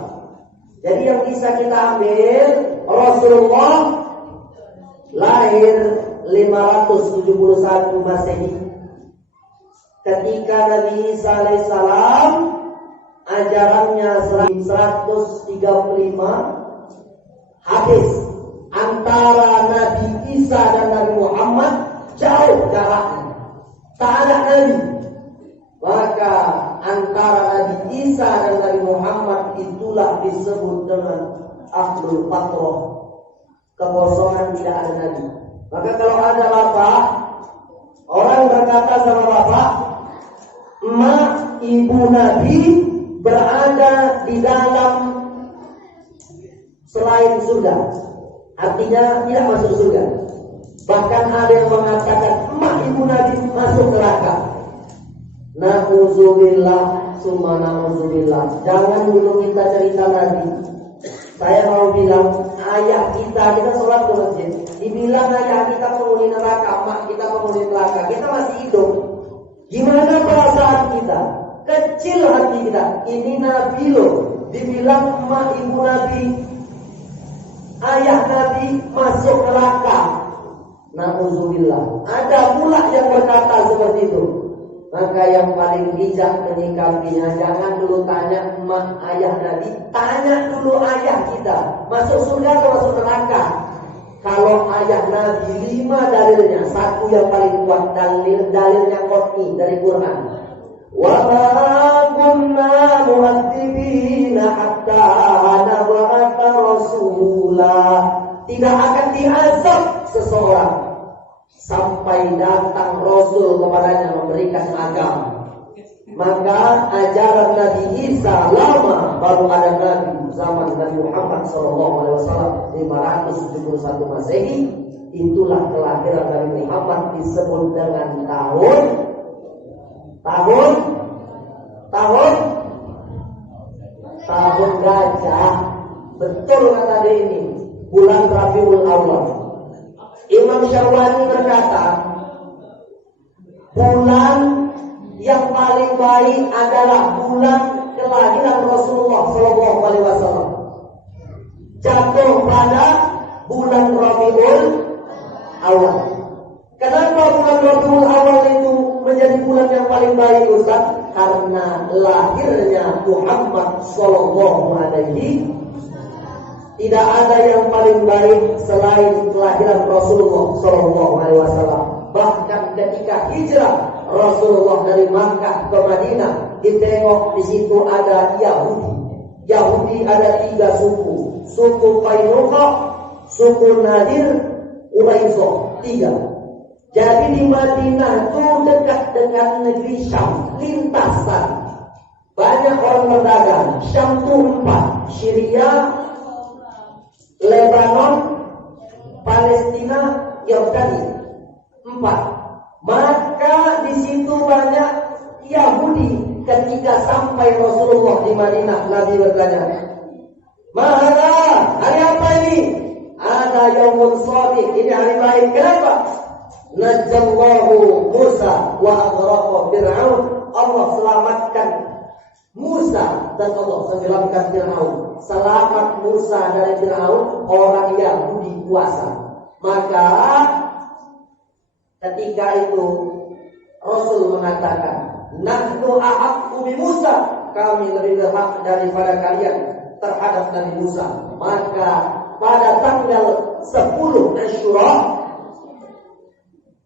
Jadi yang bisa kita ambil, Rasulullah lahir 571 Masehi. Ketika Nabi Isa alaihissalam ajarannya 135 habis. Antara Nabi Isa dan Nabi Muhammad jauh jaraknya, tak ada Nabi. Maka antara Nabi Isa dan Nabi Muhammad itulah disebut dengan Ahlul Fatrah, kekosongan, tidak ada Nabi. Maka kalau ada bapak, orang berkata sama bapak, emak ibu Nabi berada di dalam selain surga, artinya tidak masuk surga. Bahkan ada yang mengatakan emak ibu Nabi masuk neraka. Na'udzubillah summa na'udzubillah. Jangan dulu kita cerita Nabi. Saya mau bilang ayah kita sholat ke masjid, dibilang ayah kita penghuni neraka, emak kita penghuni neraka, kita masih hidup. Gimana perasaan kita? Kecil hati kita. Ini Nabi loh, dibilang emak ibu Nabi, ayah Nabi masuk neraka. Na'udzubillah. Ada pula yang berkata seperti itu. Maka yang paling bijak menyikapinya, jangan dulu tanya emak ayah Nabi, tanya dulu ayah kita masuk surga atau masuk neraka. Kalau ayah Nabi 5 dalilnya, satu yang paling kuat dalilnya qat'i dari Quran. Wa ma kunna mu'adzibina hatta nab'atha rasula. Tidak akan diazab seseorang sampai datang Rasul kepadanya memberikan agama. Maka ajaran Nabi Isa lama baru ada Nabi zaman Nabi Muhammad SAW 571 Masehi. Itulah kelahiran Nabi Muhammad disebut dengan tahun gajah. Betul kata dia ini, bulan Rabiul Awal. Imam Syawani berkata, bulan yang paling baik adalah bulan kelahiran Rasulullah SAW. Jatuh pada bulan Rabiul Awal. Kenapa bulan Rabiul Awal itu menjadi bulan yang paling baik Ustaz? Karena lahirnya Muhammad SAW. Tidak ada yang paling baik selain kelahiran Rasulullah SAW. Bahkan ketika hijrah Rasulullah dari Makkah ke Madinah, ditengok di situ ada Yahudi. Yahudi ada 3 suku. Suku Qainuqa, suku Nadir, Quraisyah, 3. Jadi di Madinah itu dekat dengan negeri Syam, lintasan. Banyak orang berdagang. Syam itu 4, Syria, Lebanon, Palestina, Yordania, 4. Maka di situ banyak Yahudi. Ketika sampai Rasulullah di Madinah, Nabi bertanya, "Mahara, hari apa ini?" "Ada Yaumun Shadiq, ini hari baik." "Kenapa?" "Najallahu Musa wa aghraqa Fir'aun." Allah selamatkan Musa dan Allah tenggelamkan Fir'aun. Selamat Musa dari Fir'aun, orang Yahudi kuasa. Maka ketika itu Rasul mengatakan, "Nahnu ahaqqu bi Musa." Kami lebih berhak daripada kalian terhadap Nabi Musa. Maka pada tanggal 10 Asyura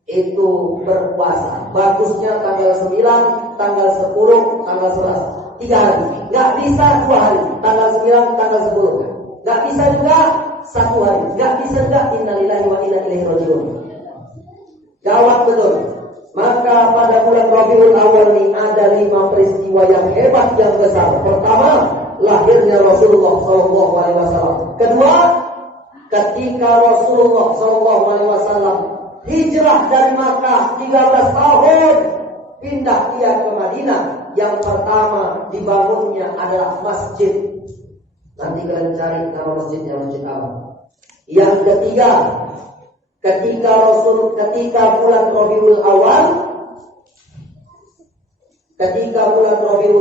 itu berpuasa. Bagusnya tanggal 9, tanggal 10, tanggal 11. 3 hari. Gak bisa 2 hari. Tanggal 9, tanggal 10. Gak bisa juga 1 hari. Gak bisa juga innalillahi wa inna ilaihi raji'un. Gawat betul. Maka pada bulan Rabiul Awal ini ada 5 peristiwa yang hebat, yang besar. Pertama, lahirnya Rasulullah SAW. Kedua, ketika Rasulullah SAW hijrah dari Makkah 13 tahun, pindah dia ke Madinah. Yang pertama dibangunnya adalah masjid. Nanti kalian cari nama masjidnya, masjid apa. Yang ketiga, ketika bulan Rabiul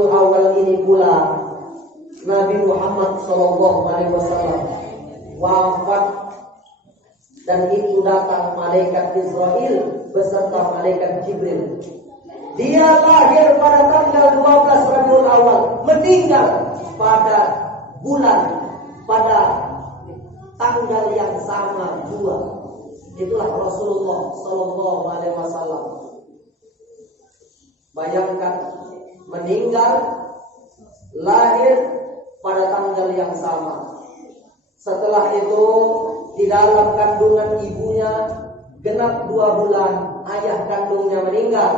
Awal ini pula Nabi Muhammad SAW wafat, dan itu datang malaikat Israel beserta malaikat Jibril. Dia lahir pada tanggal 12 Rabiul Awal, meninggal pada tanggal yang sama 2. Itulah Rasulullah SAW. Bayangkan, meninggal, lahir pada tanggal yang sama. Setelah itu di dalam kandungan ibunya genap 2 bulan, ayah kandungnya meninggal.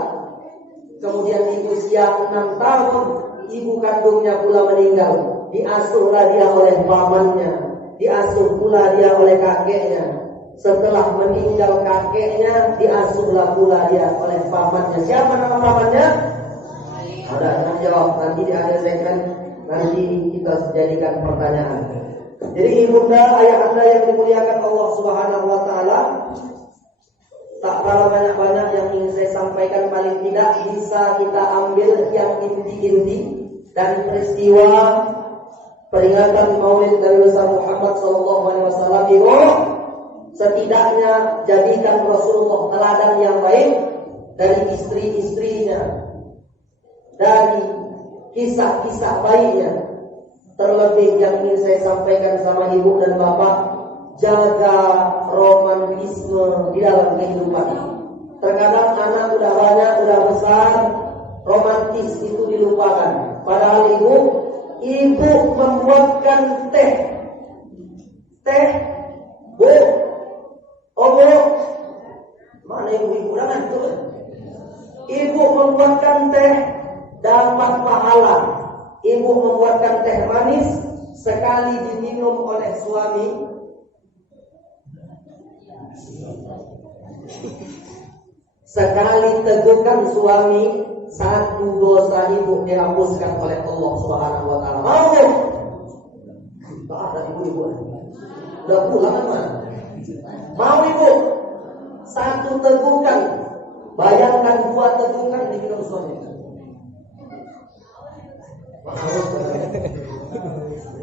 Kemudian di usia 6 tahun, ibu kandungnya pula meninggal. Diasuhlah dia oleh pamannya, diasuh pula dia oleh kakeknya. Setelah meninggal kakeknya, diasuhlah pula dia oleh pamannya. Siapa nama pamannya? Ada yang jawab nanti di akhir segmen. Nanti kita jadikan pertanyaan. Jadi ibunda, ayah anda yang dimuliakan Allah Subhanahu Wa Taala, tak kalah banyak-banyak yang ingin saya sampaikan, paling tidak bisa kita ambil yang inti-inti dari peristiwa peringatan Maulid Nabi Muhammad SAW itu. Setidaknya jadikan Rasulullah teladan yang baik dari istri-istrinya, dari kisah-kisah baiknya. Terlebih yang ingin saya sampaikan sama ibu dan bapak, jaga romantisme di dalam kehidupan. Terkadang anak udah banyak, udah besar, romantis itu dilupakan. Padahal ibu membuatkan teh, bu. Oh bu, mana ibu-ibu jangan itu? Ibu membuatkan teh dapat pahala. Ibu membuatkan teh manis, sekali diminum oleh suami, sekali teguhkan suami, 1 dosa ibu dihapuskan oleh Allah Subhanahu Wa Taala. Mau? Tak ada ibu-ibu. Udah pulang kan? Mau ibu? 1 tegukan. Bayangkan 2 tegukan diminum suami.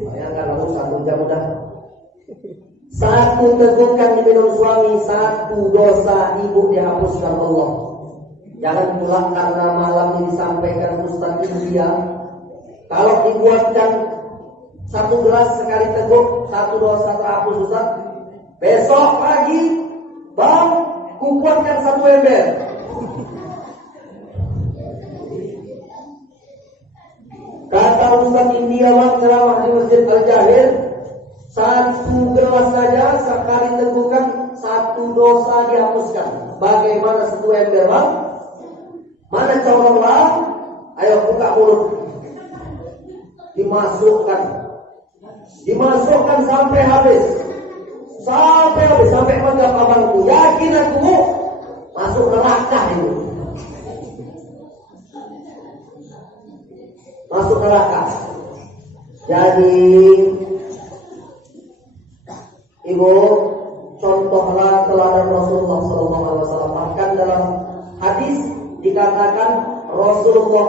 Bayangkan lalu 1 jam udah. 1 tegukan diminum suami, 1 dosa ibu dihapuskan Allah. Jangan pulang karena malam ini disampaikan Ustaz India. Kalau dibuatkan 1 gelas sekali teguk, 1 dosa terhapus Ustaz. Besok pagi, bang, kukuatkan 1 ember. Kata Ustaz Indiawan ceramah di Masjid Al-Jahil, satu gelas saja sekali tegukan satu dosa dihapuskan. Bagaimana satu ember bang? Mana corong lah? Ayo buka mulut. Dimasukkan sampai habis. Sampai menggap abangku. Yakin aku masuk neraka itu. Masuk neraka. Jadi ibu, contohlah teladan Rasulullah SAW. Bahkan dalam hadis dikatakan Rasulullah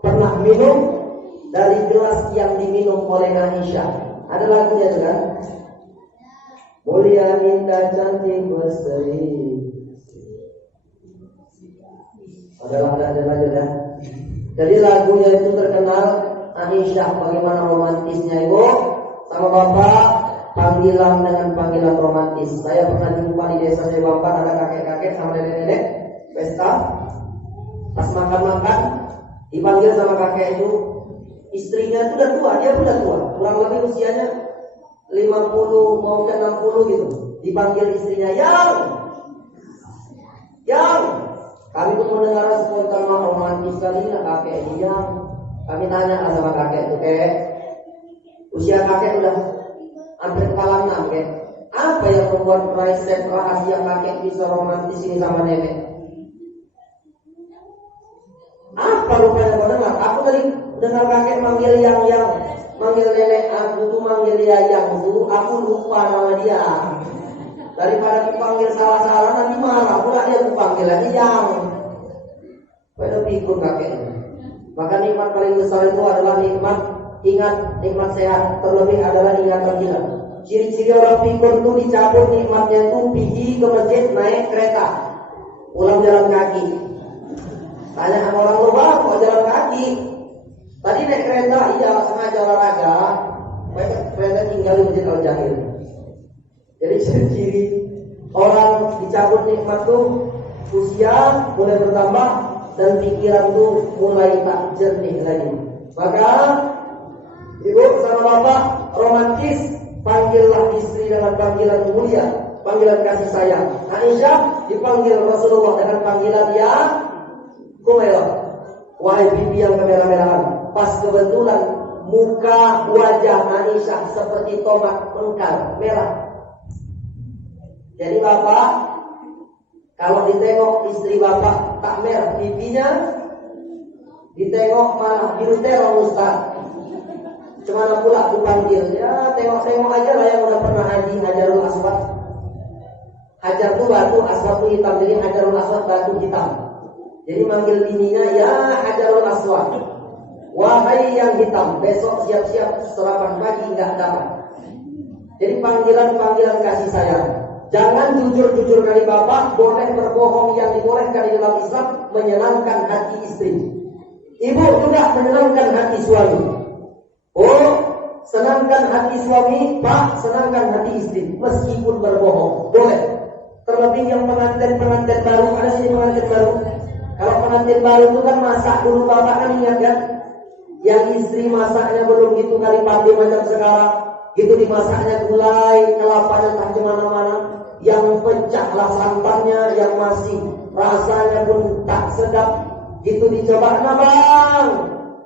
pernah minum dari gelas yang diminum oleh Aisyah. Ada lagunya juga. Mulia, indah, cantik, berseri. Ada juga. Jadi lagunya itu terkenal. Aisyah bagaimana romantisnya ibu sama bapak, panggilan dengan panggilan romantis. Saya pernah jumpa di desa saya bapak, ada kakek-kakek sama nenek-nenek pesta. Pas makan-makan dipanggil sama kakek itu, istrinya itu udah tua, dia udah tua, kurang lebih usianya 50 mau ke 60 gitu. Dipanggil istrinya, yang kami pun mendengar spontan romantis kali ya kakek dia. Kami tanya sama kakek itu, usia kakek udah hampir kepala 6 apa yang membuat resep rahasia kakek bisa romantis ini sama nenek? Apa rupanya kau dengar? Aku tadi dengar kakek manggil yang manggil nenek aku tuh manggil dia yang tuh, aku lupa nama dia. Daripada dipanggil salah-salah nanti marah pula dia aku panggil lagi yang. Pada pikir kakeknya. Maka nikmat paling besar itu adalah nikmat sehat. Terlebih adalah ingat gila. Ciri-ciri orang pikir itu dicabut nikmatnya itu pergi ke masjid naik kereta, pulang jalan kaki. Tanya sama orang lupa kok jalan kaki. Tadi naik kereta, iya sengaja olahraga. Kereta tinggal di Masjid Al-Jahil. Jadi ciri orang dicabut nikmat tuh usia mulai bertambah dan pikiran tuh mulai tak jernih lagi. Maka ibu sama bapak romantis, panggillah istri dengan panggilan mulia, panggilan kasih sayang. Aisyah dipanggil Rasulullah dengan panggilan ya Kumaila, wahai bibi yang kemerah-merahan. Pas kebetulan muka wajah Aisyah seperti tomat mengkal merah. Jadi bapak kalau ditengok istri bapak tak merah pipinya, ditengok malah biru terong Ustaz. Cemana pula dipanggil, ya tengok-tengok aja lah yang udah pernah haji Hajarul Aswad. Hajar itu batu, aswad itu hitam, jadi Hajarul Aswad batu hitam. Jadi manggil bininya ya Hajarul Aswad, wahai yang hitam, besok siap-siap sarapan pagi nggak dapat. Jadi panggilan-panggilan kasih sayang. Jangan jujur-jujur kali bapak, boleh berbohong yang dibolehkan di dalam Islam, menyenangkan hati istri. Ibu juga menyenangkan hati suami. Oh, senangkan hati suami, pak, senangkan hati istri, meskipun berbohong, boleh. Terlebih yang pengantin baru, ada sini pengantin baru. Kalau pengantin baru itu kan masak dulu bapak kan ingat kan? Yang istri masaknya belum gitu kali pandai macam sekarang. Gitu dimasaknya gulai, kelapanya tak kemana-mana. Yang pecahlah santannya, yang masih rasanya pun tak sedap. Gitu dicoba, nah bang,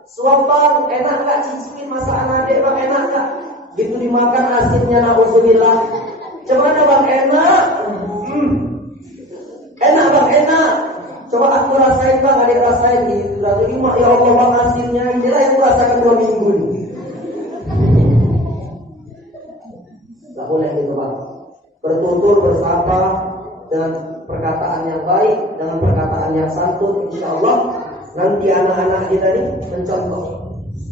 suap bang, enak gak cicipin masakan adik bang, enak gak? Gitu dimakan asinnya, na'udzubillah. Coba bang, enak. Enak bang, enak. Coba aku rasain bang, adik rasain gitu. Lalu ini ya Allah bang asinnya, inilah yang aku rasakan 2 minggu ini. Gak boleh gitu bang. Bertutur bersapa dengan perkataan yang baik, dengan perkataan yang santun, insya Allah nanti anak-anak kita ini mencontoh.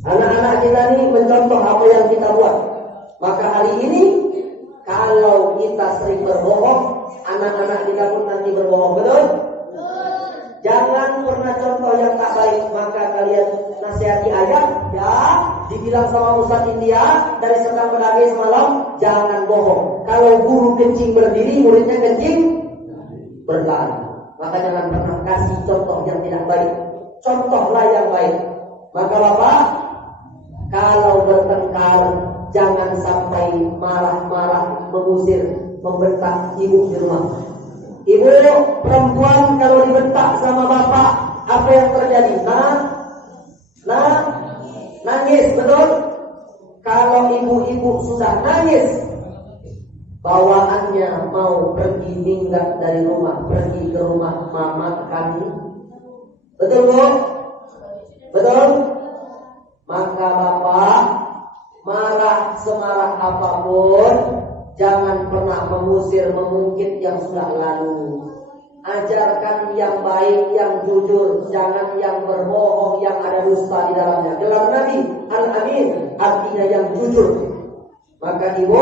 Anak-anak kita ini mencontoh apa yang kita buat. Maka hari ini kalau kita sering berbohong, anak-anak kita pun nanti berbohong, betul? Jangan pernah contoh yang tak baik. Maka kalian nasihati ayah, ya, dibilang sama Ustaz India dari sedang menangis malam, jangan bohong. Kalau guru kencing berdiri, muridnya kencing berlari. Maka jangan pernah kasih contoh yang tidak baik. Contohlah yang baik. Maka bapak, Kalau bertengkar jangan sampai marah-marah, mengusir, membentak ibu di rumah. Ibu perempuan kalau dibentak sama bapak, apa yang terjadi? Nangis, betul? Kalau ibu-ibu sudah nangis, bawaannya mau pergi minggat dari rumah, pergi ke rumah mama kami. Betul, Bu? Betul? Maka bapak marah semarah apapun, jangan pernah mengusir, mengungkit yang sudah lalu. Ajarkan yang baik, yang jujur, jangan yang berbohong, yang ada dusta di dalamnya. Gelar Nabi Al-Amin artinya yang jujur. Maka ibu,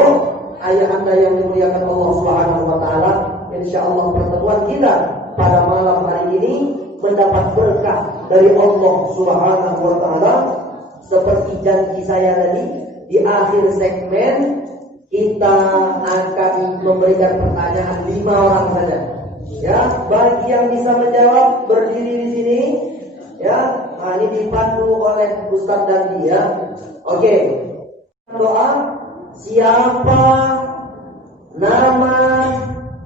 ayah anda yang dimuliakan Allah Subhanahu wa taala, insyaallah pertemuan kita pada malam hari ini mendapat berkah dari Allah Subhanahu wa taala. Seperti janji saya tadi, di akhir segmen kita akan memberikan pertanyaan 5 orang saja. Ya, bagi yang bisa menjawab berdiri di sini. Ya, nah, ini dipandu oleh Ustaz Dandi ya. Oke. Doa, siapa nama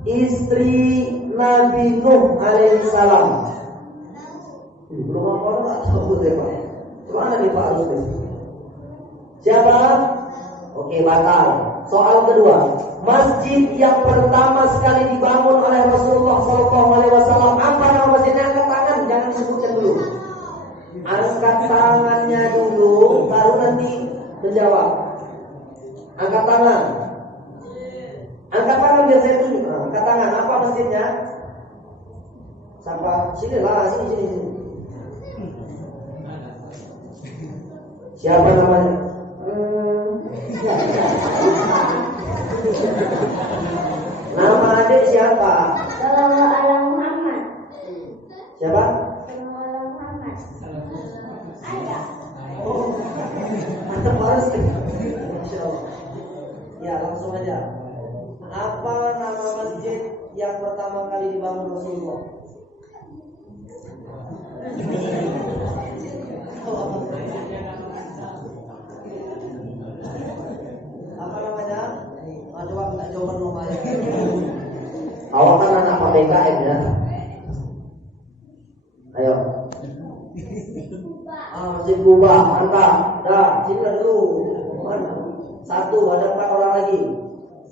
istri Nabi Nuh alaihissalam? Belum orang tak tahu deh Pak. Mana nih Pak Ustaz? Siapa? Oke, batal. Soal kedua, masjid yang pertama sekali dibangun oleh Rasulullah SAW, apa nama masjidnya? Angkat tangan, jangan sebutkan dulu. Angkat tangannya dulu, baru nanti menjawab. Angkat tangan. Angkat tangan biar saya tunjuk. Angkat tangan. Apa masjidnya? Siapa? Sini lah, sini. Siapa namanya? Nama adik siapa? Sallallahu alaihi Muhammad. Siapa? Sallallahu alaihi Muhammad. Ayah. Oh, mantap harus. Insyaallah. Ya, langsung aja. Apa nama masjid yang pertama kali dibangun Rasulullah? Apa namanya? Coba minta jawaban nomornya. Awak kan anak PPKM ya. Ayo. Masjid Kuba, mantap. Dah, sini dulu. Mana? Satu, ada 4 orang lagi.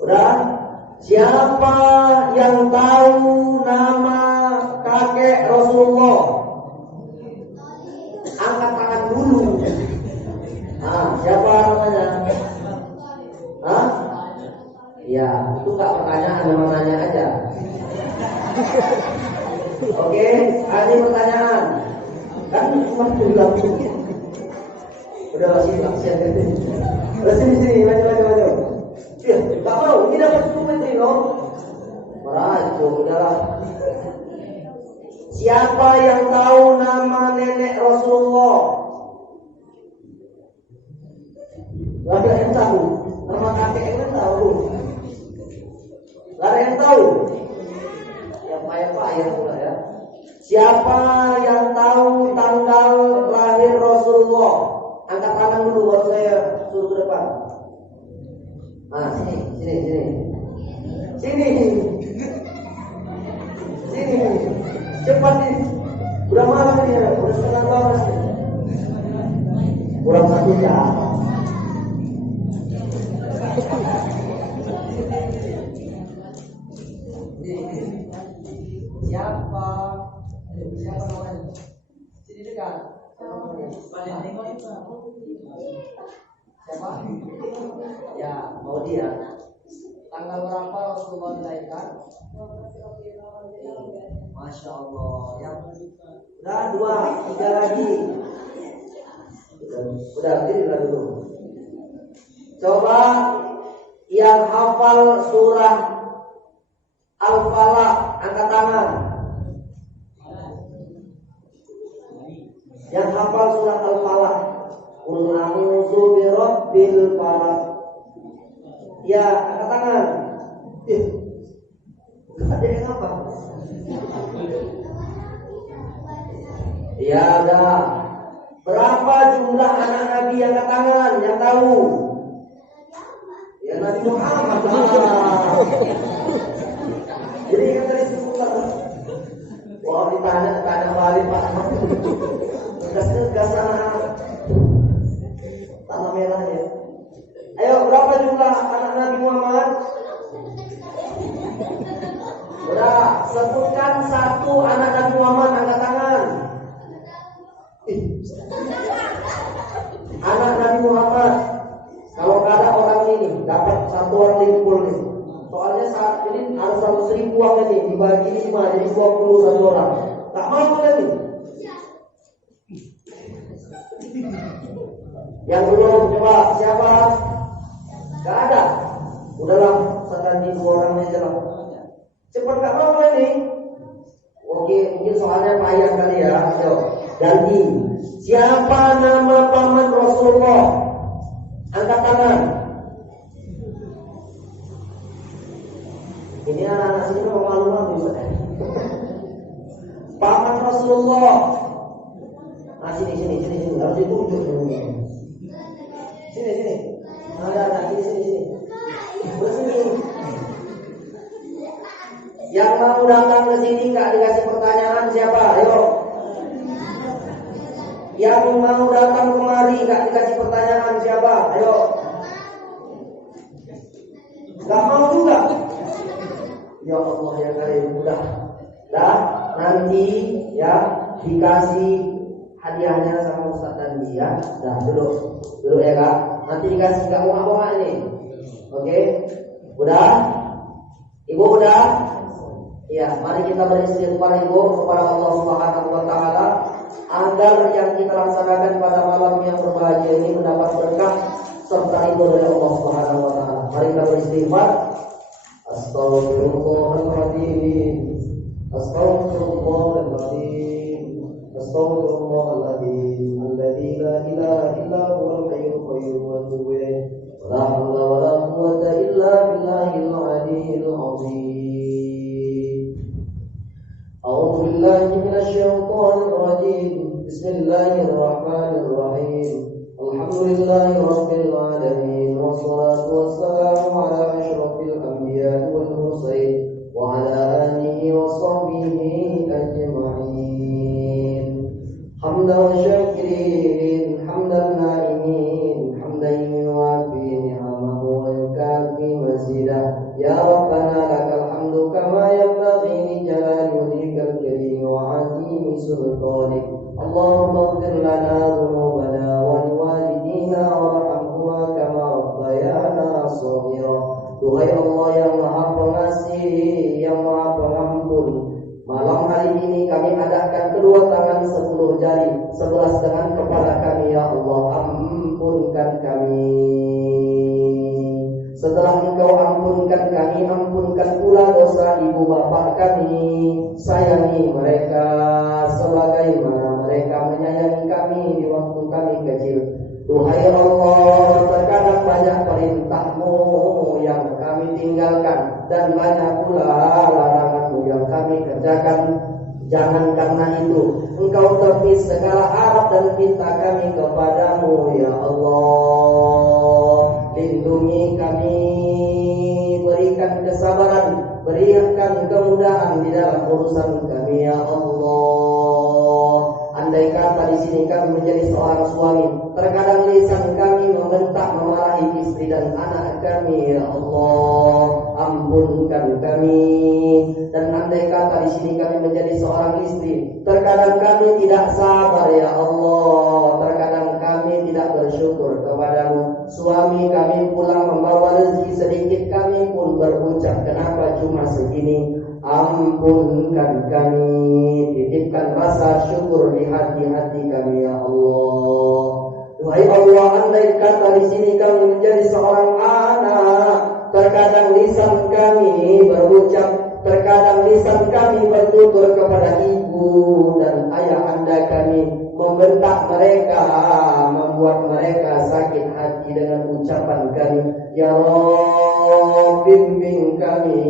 Udah? Siapa yang tahu nama kakek Rasulullah? Angkat tangan dulu. Siapa namanya? Ya, itu gak pertanyaan, memang nanya aja. Oke, ini pertanyaan. Kan cuma bilang udah masih aksian gitu. Sini, maju. Ya, gak mau, ini dapat 10 menit loh. Meracu, udahlah. Siapa yang tahu nama nenek Rasulullah? Gak ada yang tahu. Nama kakek yang tahu. Gak ada yang tahu. Ya payah pula ya. Siapa yang tahu tanggal lahir Rasulullah? Angkat tangan dulu buat saya suruh ke depan. Sini. Cepat nih. Udah malam nih ya. Udah setengah 12. Kurang 1 jam. Siapa namanya? Sini dekat. Siapa? Ya, mau dia. Tanggal berapa Rasulullah dilahirkan? Masya Allah. Yang udah 2, 3 lagi. Udah dirilah dulu. Coba yang hafal surah Al-Falaq, angkat tangan. Yang hafal surah Al-Falaq, qul a'udzu birabbil falaq. Ya, angkat tangan. Ada yang apa? Ya, udah. Berapa jumlah anak Nabi yang angkat tangan? Yang tahu? Ya Nabi Muhammad. Jadi kan tadi sebutkan. Wah ditanya balik Pak. Gas tanah merahnya. Ayo berapa jumlah anak Nabi Muhammad? Udah, sebutkan satu anak Nabi Muhammad angkat tangan. Anak Nabi Muhammad. Kalau nggak ada orang ini dapat satu orang limpul nih. Soalnya saat ini harus 100.000 uangnya nih dibagi 5 jadi 21 orang. Tak mau kan nih? Yang belum coba siapa? Gak ada. Udahlah, sekarang 2 orangnya aja lah. Cepat gak apa-apa ini. Oke, mungkin soalnya payah kali ya. Ayo, ganti. Siapa nama paman Rasulullah? Angkat tangan. Ini anak-anak sini mau malu-malu. Paman Rasulullah. Nah, sini. Harus ditunjuk dulu. Sini. Ada sini. Bersini. Yang mau datang ke sini nggak dikasih pertanyaan siapa? Ayo. Yang mau datang kemari nggak dikasih pertanyaan siapa? Ayo. Nggak mau juga. Ya Allah ya Karim, udah. Nanti ya dikasih hadiahnya sama Ustaz dan dia. Duduk ya Kak. Nanti dikasih Kak bunga-bunga ini. Oke? Udah? Ibu udah? Ya, mari kita beristighfar Ibu kepada Allah Subhanahu wa taala agar yang kita laksanakan pada malam yang berbahagia ini mendapat berkah serta ridho dari Allah Subhanahu wa taala. Mari kita beristighfar. Astaghfirullahaladzim. Astaghfirullahaladzim. Alladzi la ilaha illa huwal hayyul qayyum wa atubu ilaih. La haula wa la quwwata illa billahil aliyyil azim. A'udzu billahi minasy syaithanir rajim. Bismillahirrahmanirrahim. Alhamdulillahi rabbil alamin. Wassalatu wassalamu ala asyrafil anbiya'i wal mursalin wa ala alihi wa sahbihi ajma'in. Hamdan syakirin, hamdan na'imin, hamdan yuwafi ni'amahu wa yukafi mazidah. Ya Rabbana lakal hamdu kama yanbaghi li jalali wajhikal karim wa 'azimi sultanik. Allahumma ighfir lana dhunubana wa liwalidina warhamhuma kama rabbayana shaghira. Duhai Allah yang Maha Pengasih, yang Maha Pengampun, malam hari ini kami adakan kedua tangan 10 jari 11 dengan kepala kami. Ya Allah, ampunkan kami. Setelah Engkau ampunkan kami, ampunkan pula dosa ibu bapak kami. Sayangi mereka sebagaimana mereka menyayangi kami di waktu kami kecil. Duhai Allah, terkadang banyak perintah-Mu yang kami tinggalkan dan banyak pula larangan-Mu yang kami kerjakan. Jangan karena itu Engkau tepis segala harap dan minta kami kepadamu. Ya Allah, lindungi kami, berikan kesabaran, berikan kemudahan di dalam urusan kami. Ya Allah, andai kata di sini kami menjadi seorang suami, terkadang lisan kami membentak memarahi istri dan anak kami. Ya Allah, ampunkan kami. Dan andai kata di sini kami menjadi seorang istri, terkadang kami tidak sabar. Ya Allah, terkadang kami tidak bersyukur kepadamu. Suami kami pulang membawa rezeki sedikit, kami pun berucap kenapa cuma segini. Ampunkan kami, titipkan rasa syukur di hati-hati kami. Ya Allah, duhai Allah, andai kata di sini kami menjadi seorang anak, terkadang lisan kami berucap, terkadang lisan kami bertutur kepada ibu dan ayah anda kami, membentak mereka, membuat mereka sakit hati dengan ucapan kami. Ya Allah, bimbing kami,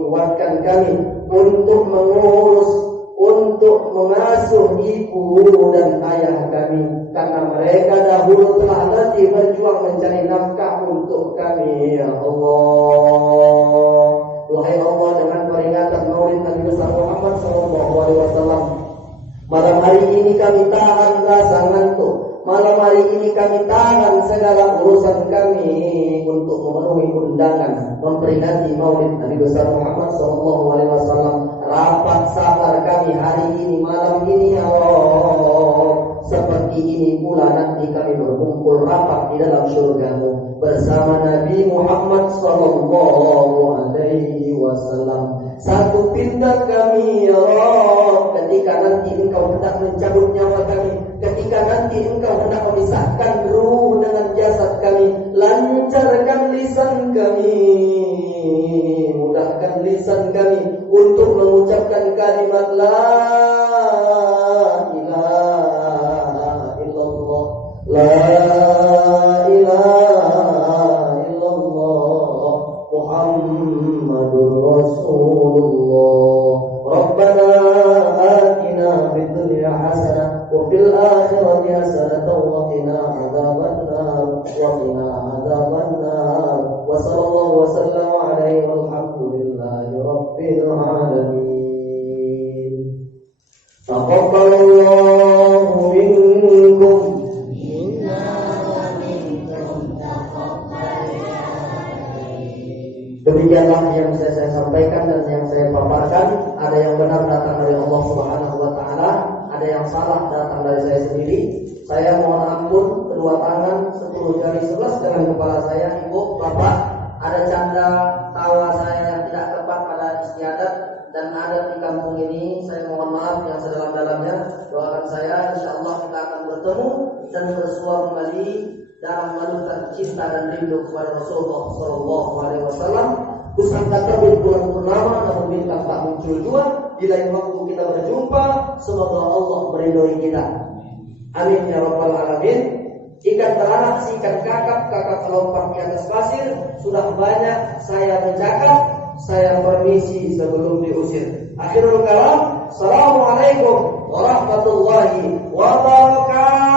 kuatkan kami untuk mengurus, untuk untuk mengasuh ibu dan ayah kami, karena mereka dahulu telah letih berjuang mencari nafkah untuk kami. Ya Allah, wahai Allah, dengan peringatan Maulid Nabi besar Muhammad SAW, malam hari ini kami tahan rasa ngantuk. Malam hari ini kami tahan segala urusan kami untuk memenuhi undangan memperingati Maulid Nabi besar Muhammad SAW. Rapat sabar kami hari ini, malam ini, ya Allah. Seperti ini pula nanti kami berkumpul rapat di dalam surgamu bersama Nabi Muhammad SAW. Satu pindah kami, ya Allah, ketika nanti Engkau hendak mencabut nyawa kami, ketika nanti Engkau hendak memisahkan ruh dengan jasad kami, lancarkan lisan kami, mudahkan lisan kami untuk mengucapkan kalimat la ilaha illallah, la ilaha illallah, Muhammadur Rasulullah. Rabbana atina fid dunya hasanah wa fil akhirati hasanah wa qina adzabannar wa qina adzabannar. Wa sallallahu wa sallama alaihi walhamdulillahi rabbil alamin. Taqabbalallahu minkum. Demikianlah yang saya sampaikan dan yang saya paparkan. Ada yang benar datang dari Allah Subhanahu wa taala, ada yang salah datang dari saya sendiri. Saya mohon ampun, kedua tangan 10 jari 11 dengan kepala saya, Ibu, Bapak. Ada canda tawa saya yang tidak tepat pada istiadat dan ada di kampung ini. Saya mohon maaf yang sedalam-dalamnya. Doakan saya, insyaallah kita akan bertemu dan bersua kembali dalam menuntut cinta dan rindu kepada Rasulullah SAW. Kusangka terbit bulan purnama, namun bintang tak muncul jua. Di lain waktu kita berjumpa, semoga Allah meridhoi kita. Amin ya rabbal alamin. Ikan teranak, sikat kakap lompat di atas pasir. Sudah banyak saya bercakap, saya permisi sebelum diusir. Akhirul kalam, assalamualaikum warahmatullahi wabarakatuh.